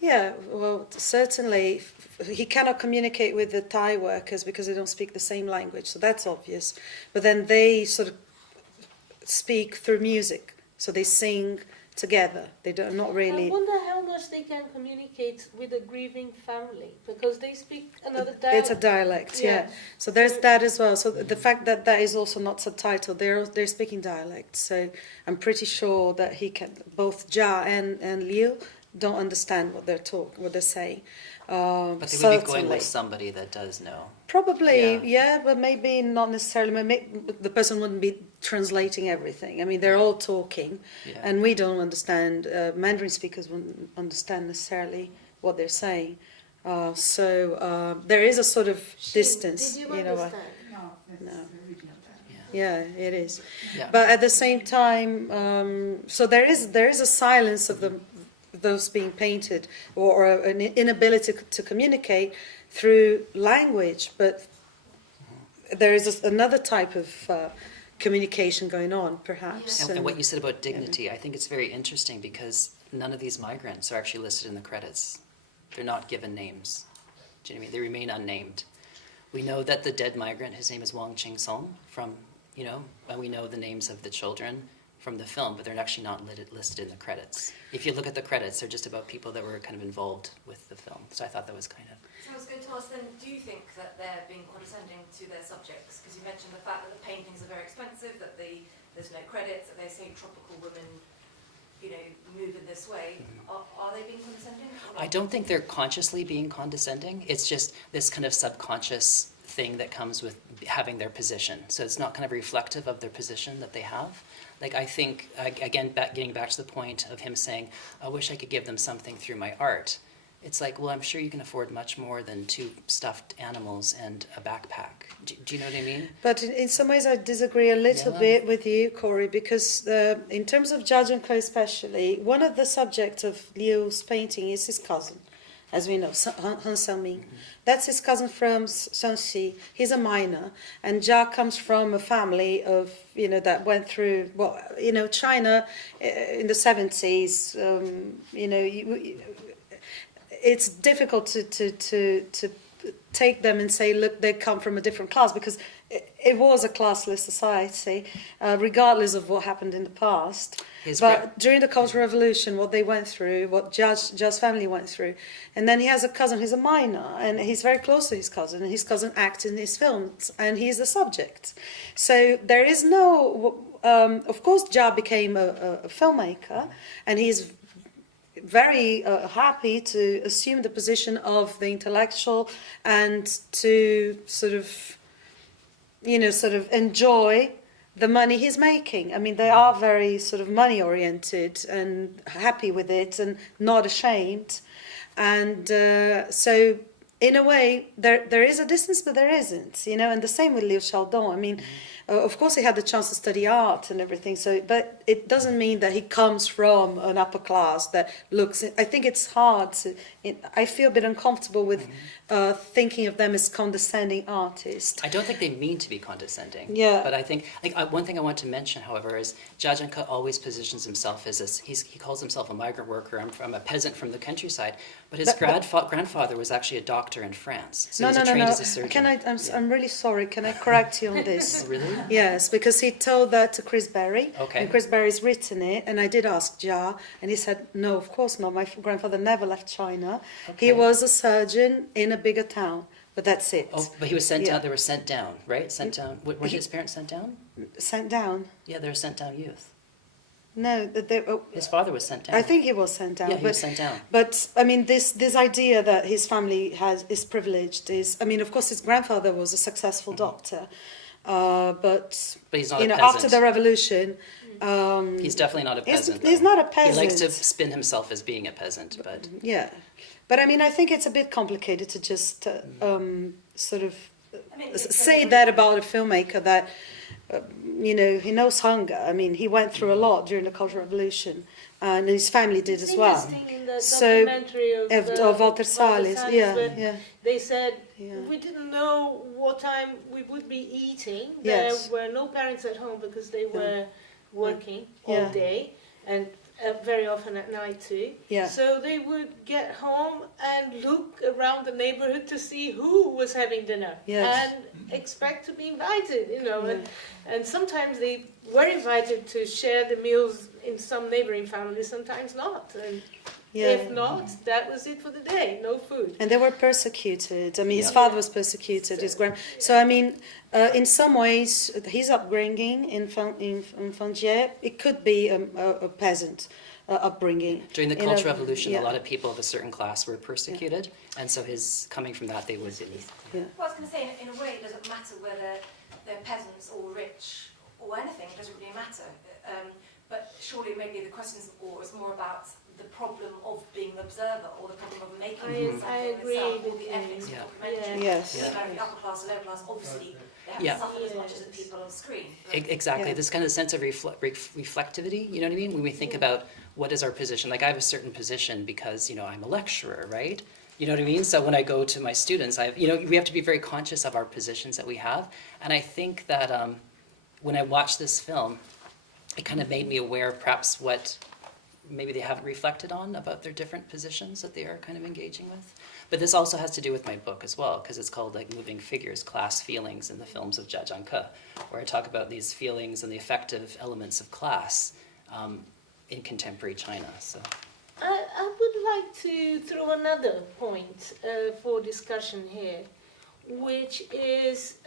Yeah, well, certainly he cannot communicate with the Thai workers because they don't speak the same language, so that's obvious. But then they sort of speak through music, so they sing together. They don't not really. I wonder how much they can communicate with a grieving family, because they speak another dialect. It's a dialect, yeah. Yeah. So there's that as well. So the fact that that is also not subtitled, they're speaking dialect. So I'm pretty sure that both Jia and Liu don't understand what they're saying. But they would be going with somebody that does know. Probably, yeah, but maybe not necessarily. The person wouldn't be translating everything. I mean, they're all talking, and we don't understand. Mandarin speakers wouldn't understand necessarily what they're saying. So there is a sort of distance. Did you understand? No. Yeah, it is. Yeah. But at the same time, so there is a silence of those being painted, or an inability to communicate through language. But there is another type of communication going on, perhaps. And what you said about dignity, I think it's very interesting because none of these migrants are actually listed in the credits. They're not given names. Do you know what I mean? They remain unnamed. We know that the dead migrant, his name is Wang Qing-song, and we know the names of the children from the film, but they're actually not listed in the credits. If you look at the credits, they're just about people that were kind of involved with the film. So I thought that was kind of... So I was going to ask then, do you think that they're being condescending to their subjects? Because you mentioned the fact that the paintings are very expensive, that there's no credits, that they say tropical women, move in this way. Are they being condescending? I don't think they're consciously being condescending. It's just this kind of subconscious thing that comes with having their position. So it's not kind of reflective of their position that they have. Like, I think, again, getting back to the point of him saying, I wish I could give them something through my art. It's like, well, I'm sure you can afford much more than 2 stuffed animals and a backpack. Do you know what I mean? But in some ways I disagree a little bit with you, Corey, because in terms of Jia Zhangke especially, one of the subjects of Liu's painting is his cousin, as we know, Han Xiaoming. That's his cousin from Shanxi. He's a miner, and Jia comes from a family of, that went through, China in the 70s, it's difficult to take them and say, look, they come from a different class, because it was a classless society, regardless of what happened in the past. But during the Cultural Revolution, what they went through, what Jia's family went through, and then he has a cousin who's a miner, and he's very close to his cousin, and his cousin acts in his films, and he's the subject. So there is no, of course, Jia became a filmmaker, and he's very happy to assume the position of the intellectual and to sort of enjoy the money he's making. I mean, they are very sort of money oriented and happy with it and not ashamed. And so in a way, there is a distance, but there isn't, and the same with Liu Xiaodong. I mean, of course, he had the chance to study art and everything. But it doesn't mean that he comes from an upper class that looks. I think it's hard to. I feel a bit uncomfortable with thinking of them as condescending artists. I don't think they mean to be condescending. Yeah. But I think, one thing I want to mention, however, is Jia Zhangke always positions himself as he calls himself a migrant worker. I'm a peasant from the countryside. But his grandfather was actually a doctor in France. So he was trained as a surgeon. I'm really sorry. Can I correct you on this? Really? Yes, because he told that to Chris Berry. Okay. And Chris Berry's written it, and I did ask Jia, and he said, no, of course not. My grandfather never left China. Okay. He was a surgeon in a bigger town, but that's it. Oh, but he was sent down. They were sent down, right? Sent down. Were his parents sent down? Sent down? Yeah, they were sent down youth. No, his father was sent down. I think he was sent down. Yeah, he was sent down. But I mean, this idea that his family is privileged is. I mean, of course, his grandfather was a successful doctor, but he's not a peasant. After the revolution, he's definitely not a peasant. He's not a peasant. He likes to spin himself as being a peasant, but yeah. But I mean, I think it's a bit complicated to just sort of say that about a filmmaker that. He knows hunger. I mean, he went through a lot during the Cultural Revolution, and his family did as well. In the documentary of Walter Salles, they said we didn't know what time we would be eating. There were no parents at home because they were working all day, and very often at night too. Yeah. So they would get home and look around the neighborhood to see who was having dinner and expect to be invited, And sometimes they were invited to share the meals in some neighboring families, sometimes not. And Yeah. if not, that was it for the day, no food. And they were persecuted. I mean, his Yeah. father was persecuted. His grand. So I mean, in some ways, his upbringing in Fangier, it could be a peasant upbringing. During the In Cultural Revolution, yeah. a lot of people of a certain class were persecuted, and so his coming from that, they would. Yeah. Well, I was going to say, in a way, it doesn't matter whether they're peasants or rich or anything, it doesn't really matter. But surely maybe the questions is more about the problem of being an observer or the problem of making something I agree itself, or with the you. ethics of Yeah. documentary. Yes. No matter if you're upper class or lower class, obviously they haven't Yeah. suffered as much as the people on screen. But Exactly, Yeah. this kind of sense of reflectivity, you know what I mean? When we think about what is our position, like I have a certain position because, I'm a lecturer, right? You know what I mean? So when I go to my students, we have to be very conscious of our positions that we have. And I think that when I watched this film, it kind of made me aware of perhaps what maybe they haven't reflected on about their different positions that they are kind of engaging with. But this also has to do with my book as well, because it's called like Moving Figures, Class Feelings in the Films of Jia Zhangke, where I talk about these feelings and the effective elements of class in contemporary China. So. I would like to throw another point for discussion here, which is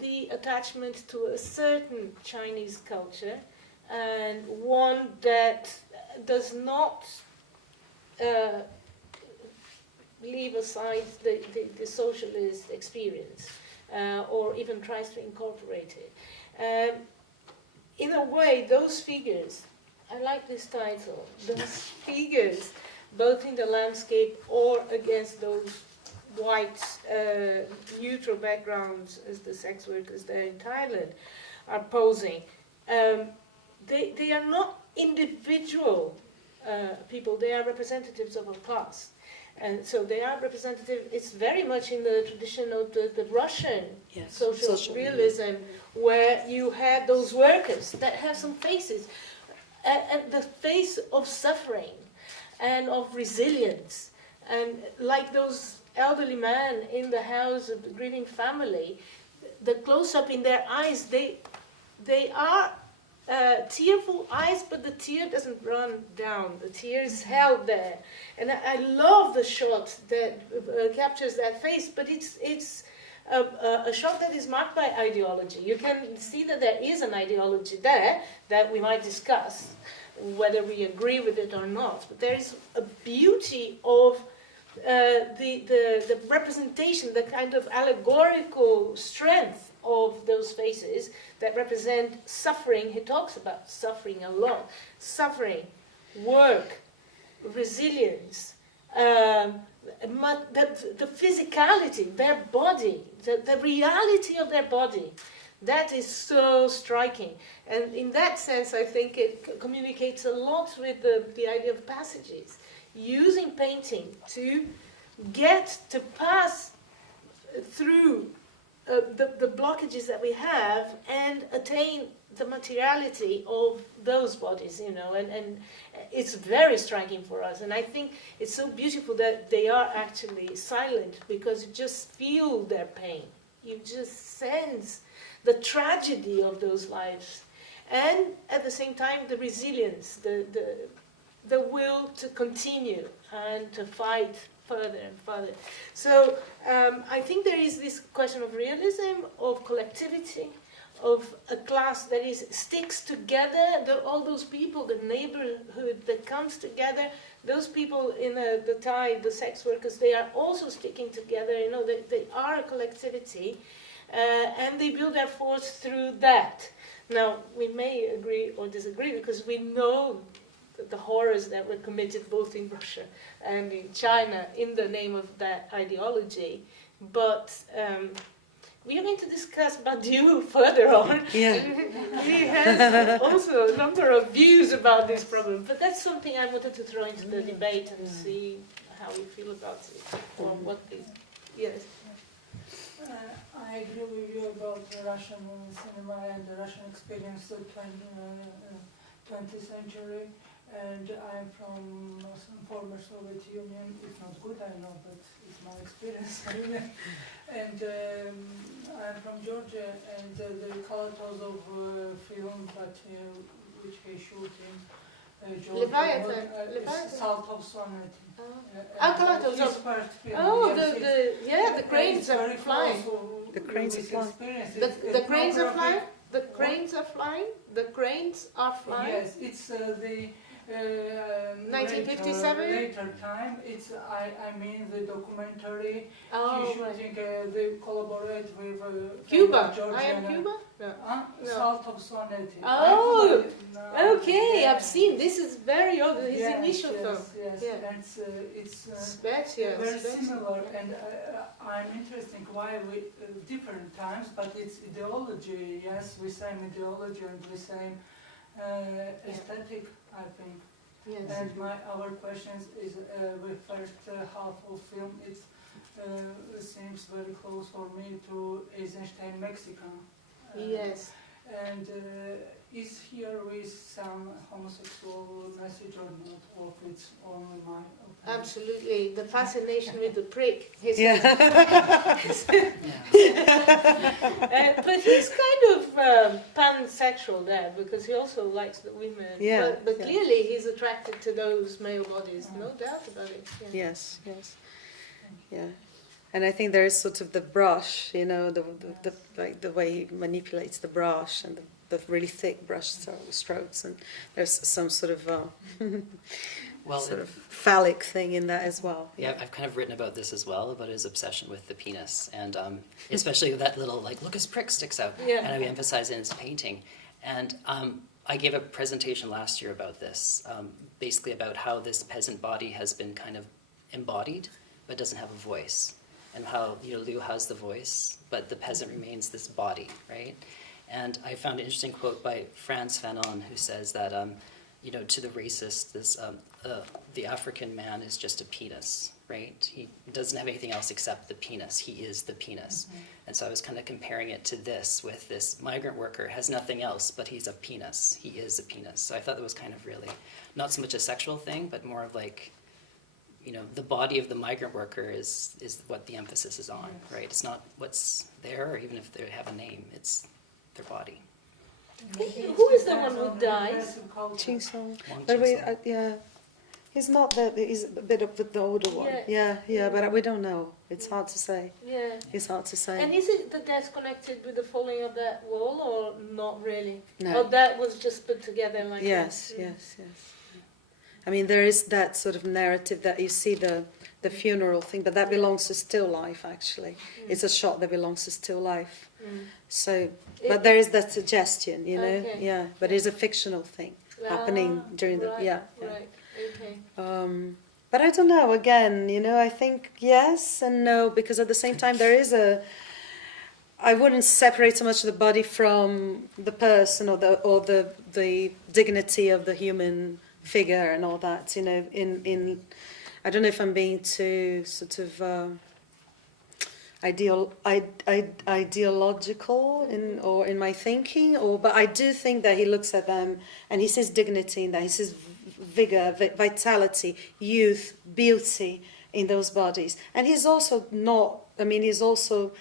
the attachment to a certain Chinese culture, and one that does not leave aside the socialist experience or even tries to incorporate it. In a way, those figures, I like this title, those figures, both in the landscape or against those white neutral backgrounds as the sex workers there in Thailand are posing. They are not individual people, they are representatives of a class. And so they are representative, it's very much in the tradition of the Russian Yes. social realism, where you have those workers that have some faces, and the face of suffering and of resilience. And like those elderly men in the house of the grieving family, the close-up in their eyes, they are tearful eyes, but the tear doesn't run down. The tear is held there, and I love the shot that captures that face. But it's a shot that is marked by ideology. You can see that there is an ideology there that we might discuss, whether we agree with it or not. But there is a beauty of the representation, the kind of allegorical strength of those faces that represent suffering. He talks about suffering a lot. Suffering, work, resilience, the physicality, their body, the reality of their body. That is so striking. And in that sense, I think it communicates a lot with the idea of passages. Using painting to pass through the blockages that we have and attain the materiality of those bodies, and it's very striking for us. And I think it's so beautiful that they are actually silent, because you just feel their pain. You just sense the tragedy of those lives. And at the same time, the resilience, the will to continue and to fight further and further. So I think there is this question of realism, of collectivity, of a class that sticks together, all those people, the neighborhood that comes together, those people in the Thai, the sex workers, they are also sticking together, they are a collectivity, and they build their force through that. Now, we may agree or disagree, because we know the horrors that were committed both in Russia and in China in the name of that ideology. But we are going to discuss Badiou further on. Yeah. He has also a number of views about this problem. But that's something I wanted to throw into the debate and see how you feel about it. Or what yes. I agree with you about the Russian cinema and the Russian experience of 20th century. And I'm from former Soviet Union. It's not good, I know, but it's my experience. And I'm from Georgia, and the colors of film, but which he shot in Leviathan. South of Southampton. Calato, His so- first film, Oh, yes, the cranes it's are very flying. close The cranes are with flying. experience. The It's cranes not are flying? perfect. The cranes are flying? The cranes are flying? Yes, it's the 1957? later time. It's I mean the documentary. Oh, She's right. shooting. They collaborate with Cuba. Georgian. I am Cuba? No. No. South of Southampton. Oh, No, Okay, yeah. I've seen. This is very old. His Yes, initial yes, film. Yes, Yeah. and it's Spezia. very Spezia. similar, and I'm interested why we different times, but it's ideology. Yes, we same ideology and we same aesthetic, I think. Yes. And our questions is the first half of film. It seems very close for me to Eisenstein Mexican. Yes. And is here with some homosexual message or not, or it's only my opinion? Absolutely. The fascination with the prick. His Yeah. but he's kind of pansexual there because he also likes the women. Yeah, But yeah. clearly he's attracted to those male bodies, no doubt about it. Yeah. Yes, yes, yeah. And I think there is sort of the brush, you know, the like the way he manipulates the brush and the really thick brush strokes, and there's some sort of Well, sort of phallic thing in that as well. yeah, I've kind of written about this as well, about his obsession with the penis, and especially that little, like, look, his prick sticks out, Yeah. and I emphasize it in his painting. And I gave a presentation last year about this, basically about how this peasant body has been kind of embodied, but doesn't have a voice, and how, you know, Liu has the voice, but the peasant remains this body, right? And I found an interesting quote by Frantz Fanon, who says that, you know, to the racist, this the African man is just a penis, right? He doesn't have anything else except the penis. He is the penis. Mm-hmm. And so I was kind of comparing it to this, with this migrant worker has nothing else, but he's a penis. He is a penis. So I thought that was kind of really not so much a sexual thing, but more of like, you know, the body of the migrant worker is what the emphasis is on, right? It's not what's there, or even if they have a name, it's their body. Who is the one who dies? Ching Song. Wang But we, Ching-sung. yeah, he's not that. He's a bit of the older one. Yeah. Yeah, but we don't know. It's hard to say. Yeah. It's hard to say. And is it that that's connected with the falling of that wall, or not really? No. Or that was just put together like Yes, that? yes, yes. I mean, there is that sort of narrative that you see the funeral thing, but that belongs to still life, actually. It's a shot that belongs to still life. Mm. So, but there is that suggestion, you know, Okay. yeah. But it's a fictional thing happening during the, right, yeah. Right, okay. But I don't know. Again, you know, I think yes and no, because at the same time there is I wouldn't separate so much the body from the person or the dignity of the human figure and all that. You know, in I don't know if I'm being too sort of ideological in my thinking, but I do think that he looks at them and he sees dignity in that. He sees vigor, vitality, youth, beauty in those bodies. And he's also not. I mean, he's also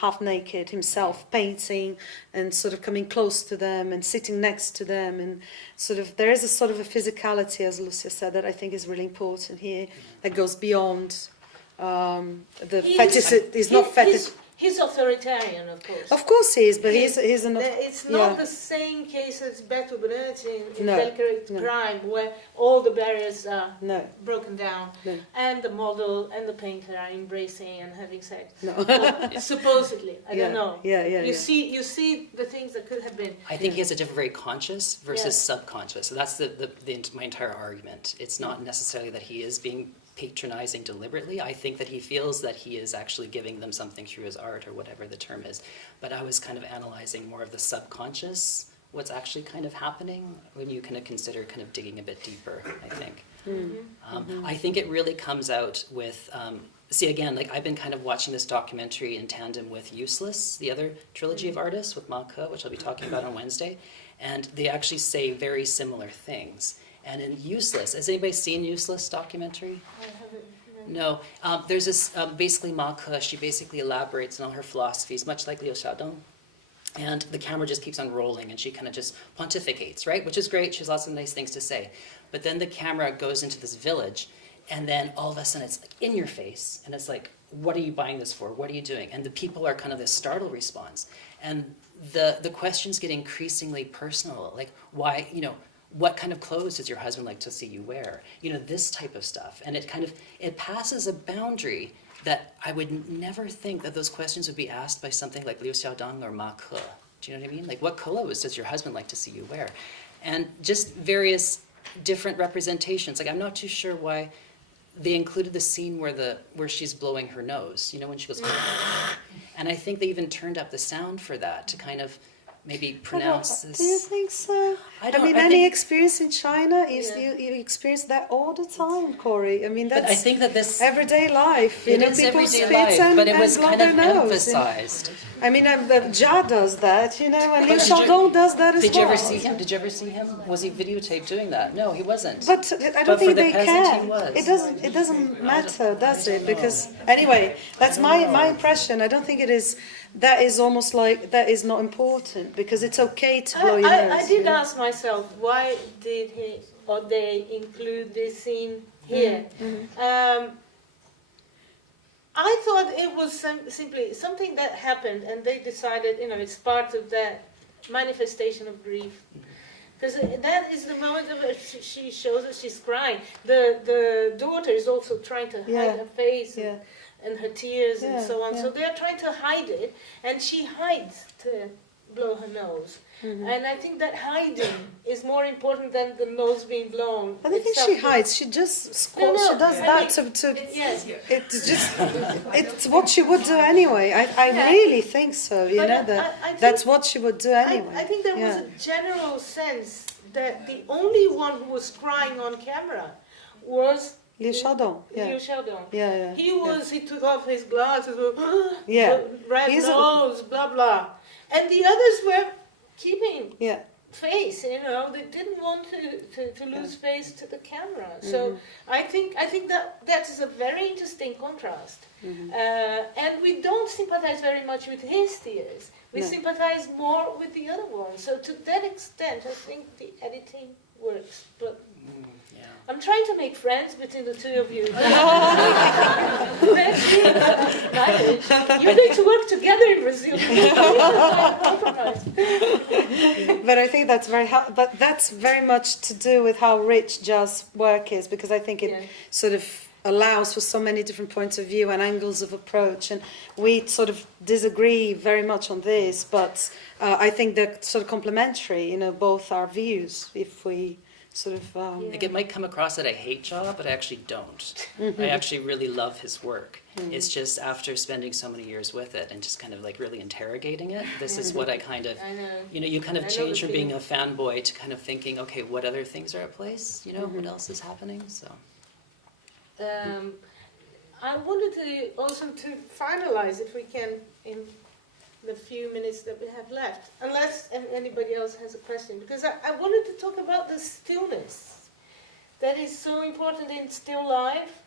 half naked himself, painting and sort of coming close to them and sitting next to them, and sort of there is a sort of a physicality, as Lucia said, that I think is really important here, that goes beyond the fetish. He's not fetish. He's authoritarian, of course. Of course he is, but he's an. It's not the same case as Beto Brecht in No, Belgrade no. Prime, where all the barriers are No, broken down, no, and the model and the painter are embracing and having sex. no. Well, supposedly, I Yeah, don't know. yeah, yeah, You yeah. see the things that could have been. I think he has a different, very conscious versus Yeah. subconscious. So that's my entire argument. It's not necessarily that he is being patronizing deliberately. I think that he feels that he is actually giving them something through his art, or whatever the term is. But I was kind of analyzing more of the subconscious, what's actually kind of happening when you kind of consider kind of digging a bit deeper, I think. I think it really comes out with, see again, like I've been kind of watching this documentary in tandem with Useless, the other trilogy of artists with Ma Ke, which I'll be talking about on Wednesday, and they actually say very similar things. And in Useless, has anybody seen Useless documentary? I haven't. No. There's this, basically Ma Ke, she basically elaborates on all her philosophies, much like Liu Xiaodong. And the camera just keeps on rolling, and she kind of just pontificates, right? Which is great. She has lots of nice things to say. But then the camera goes into this village, and then all of a sudden it's like in your face, and it's like, what are you buying this for? What are you doing? And the people are kind of this startled response. And the questions get increasingly personal, like why, what kind of clothes does your husband like to see you wear? This type of stuff. And it passes a boundary that I would never think that those questions would be asked by something like Liu Xiaodong or Ma Ke. Do you know what I mean? Like, what clothes does your husband like to see you wear? And just various different representations. Like, I'm not too sure why they included the scene where she's blowing her nose, when she goes, and I think they even turned up the sound for that to kind of maybe pronounce this. Do you think so? I mean, any experience in China is you experience that all the time, Corey. I mean, that's but I think that this everyday life. it is People everyday spit life, and, but it was and blow kind their of nose. emphasized. I mean, Jia does that, and Liu But did you- Xiaodong does that as well. Did you ever see him? Did you ever see him? Was he videotaped doing that? No, he wasn't. But I But don't for think the they peasant, care. he was. It doesn't matter, does it? Because anyway, that's my impression. I don't think it is. That is almost like that is not important because it's okay to blow your nose. I did ask myself, why did he or they include this scene here? I thought it was simply something that happened, and they decided, it's part of that manifestation of grief. Because that is the moment of she shows that she's crying. The daughter is also trying to hide her face and her tears and so on. So they're trying to hide it, and she hides to blow her nose. And I think that hiding is more important than the nose being blown. I don't think she hides. She just squats. She does that to. Yes. It's just. It's what she would do anyway. I really think so. I think- That's what she would do anyway. I think there was a general sense that the only one who was crying on camera was Liu Xiaodong. Liu Xiaodong. Yeah. He took off his glasses, Yeah. red He's a- nose, blah blah, and the others were keeping Yeah. face. They didn't want to lose face to the camera. So I think that is a very interesting contrast, and we don't sympathize very much with his tears. We sympathize more with the other ones. So to that extent, I think the editing works, but. I'm trying to make friends between the two of you. You're going to work together in Brazil. But I think that's very much to do with how rich Jia's work is, because I think it sort of allows for so many different points of view and angles of approach, and we sort of disagree very much on this, but I think they're sort of complementary, both our views, if we sort of... Like it might come across that I hate Jia, but I actually don't. I actually really love his work. It's just after spending so many years with it and just kind of like really interrogating it, this is what I kind of, I know. You kind of I know change the from being a fanboy to kind of thinking, okay, what other things are at place? What else is happening? So. I wanted to also to finalize, if we can, in the few minutes that we have left, unless anybody else has a question, because I wanted to talk about the stillness that is so important in still life,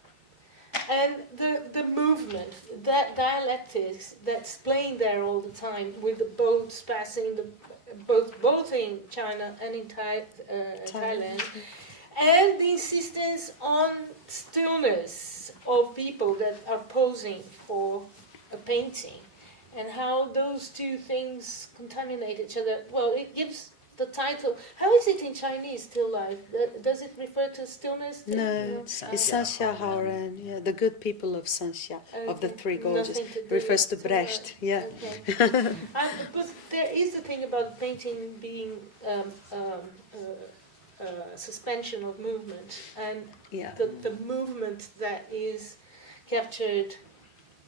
and the movement, that dialectics that's playing there all the time with the boats passing, both in China and in Thailand, and the insistence on stillness of people that are posing for a painting, and how those two things contaminate each other. Well, it gives the title. How is it in Chinese, still life? Does it refer to stillness? No, it's Sanxia Haoren, the good people of Sanxia, of the Three Gorges. Nothing to do Refers to with Brecht, yeah. Okay. But there is the thing about painting being suspension of movement, and the movement that is captured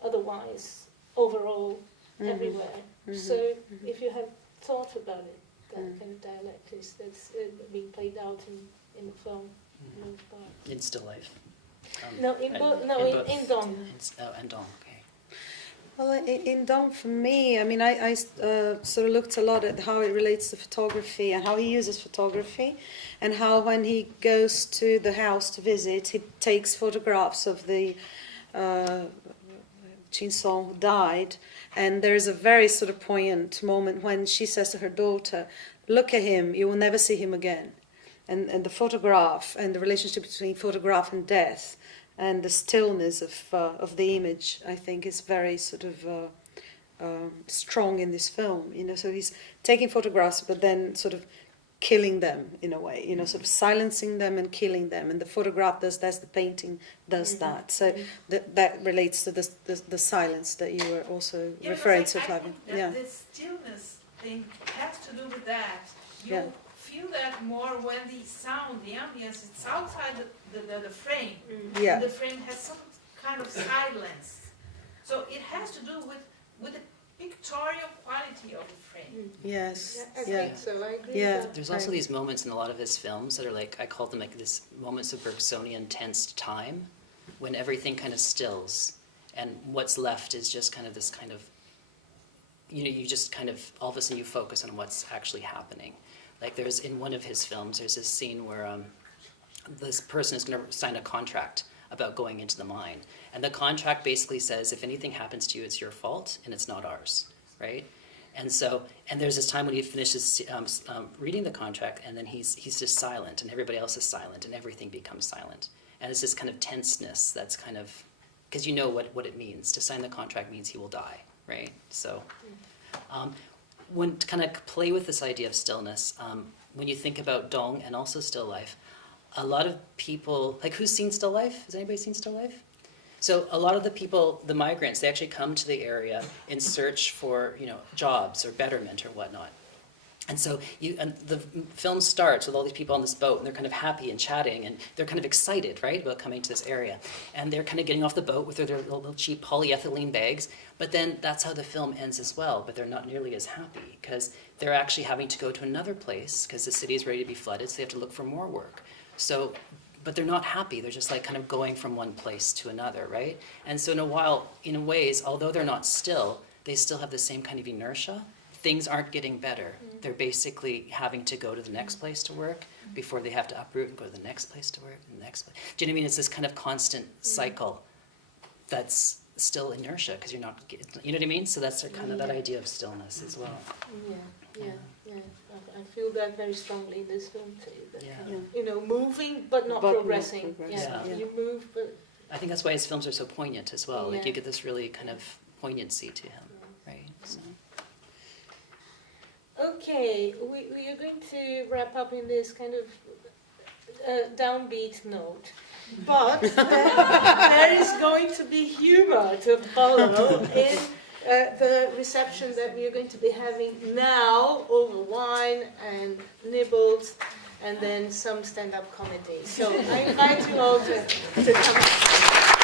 otherwise, overall, everywhere. So if you have thought about it, that kind of dialectics that's being played out in the film. In still life. In Dong. And Dong, okay. Well, in Dong, for me, I mean, I sort of looked a lot at how it relates to photography and how he uses photography, and how when he goes to the house to visit, he takes photographs of the Chin Song died, and there's a very sort of poignant moment when she says to her daughter, "Look at him, you will never see him again." And the photograph and the relationship between photograph and death and the stillness of the image, I think, is very sort of strong in this film. You know, so he's taking photographs, but then sort of killing them in a way. You know, sort of silencing them and killing them. And the photograph does that, the painting does that. So that relates to the silence that you were also referring to, Flavia. Yeah, the stillness thing has to do with that. You feel that more when the sound, the ambience, it's outside the frame. Yeah. The frame has some kind of silence. So it has to do with the pictorial quality of the frame. Yes. I think so. I agree. Yeah. with that. There's also these moments in a lot of his films that are like, I call them like this moments of Bergsonian tensed time, when everything kind of stills, and what's left is just kind of this kind of, you know, you just kind of, all of a sudden you focus on what's actually happening. Like there's, in one of his films, there's this scene where this person is going to sign a contract about going into the mine. And the contract basically says, if anything happens to you, it's your fault and it's not ours, right? And so, and there's this time when he finishes reading the contract, and then he's just silent, and everybody else is silent, and everything becomes silent. And it's this kind of tenseness that's kind of, because you know what it means. To sign the contract means he will die, right? So, when to kind of play with this idea of stillness, when you think about Dong and also still life, a lot of people, like who's seen still life? Has anybody seen still life? So a lot of the people, the migrants, they actually come to the area in search for, you know, jobs or betterment or whatnot. And so the film starts with all these people on this boat, and they're kind of happy and chatting, and they're kind of excited, right, about coming to this area. And they're kind of getting off the boat with their little cheap polyethylene bags, but then that's how the film ends as well, but they're not nearly as happy, because they're actually having to go to another place, because the city is ready to be flooded, so they have to look for more work. So, but they're not happy, they're just like kind of going from one place to another, right? And so in ways, although they're not still, they still have the same kind of inertia. Things aren't getting better. They're basically having to go to the next place to work before they have to uproot and go to the next place to work, and the next place. Do you know what I mean? It's this kind of constant cycle that's still inertia, because you're not, you know what I mean? So that's kind of that idea of stillness as well. Yeah. I feel that very strongly in this film too. That Yeah. kind of, you know, moving but not progressing. Yeah. You move, but I think that's why his films are so poignant as well. Like Yeah. you get this really kind of poignancy to him, right? So. okay. We are going to wrap up in this kind of downbeat note. But there is going to be humor to follow in the reception that we are going to be having now over wine and nibbles and then some stand-up comedy. So I invite you all to come.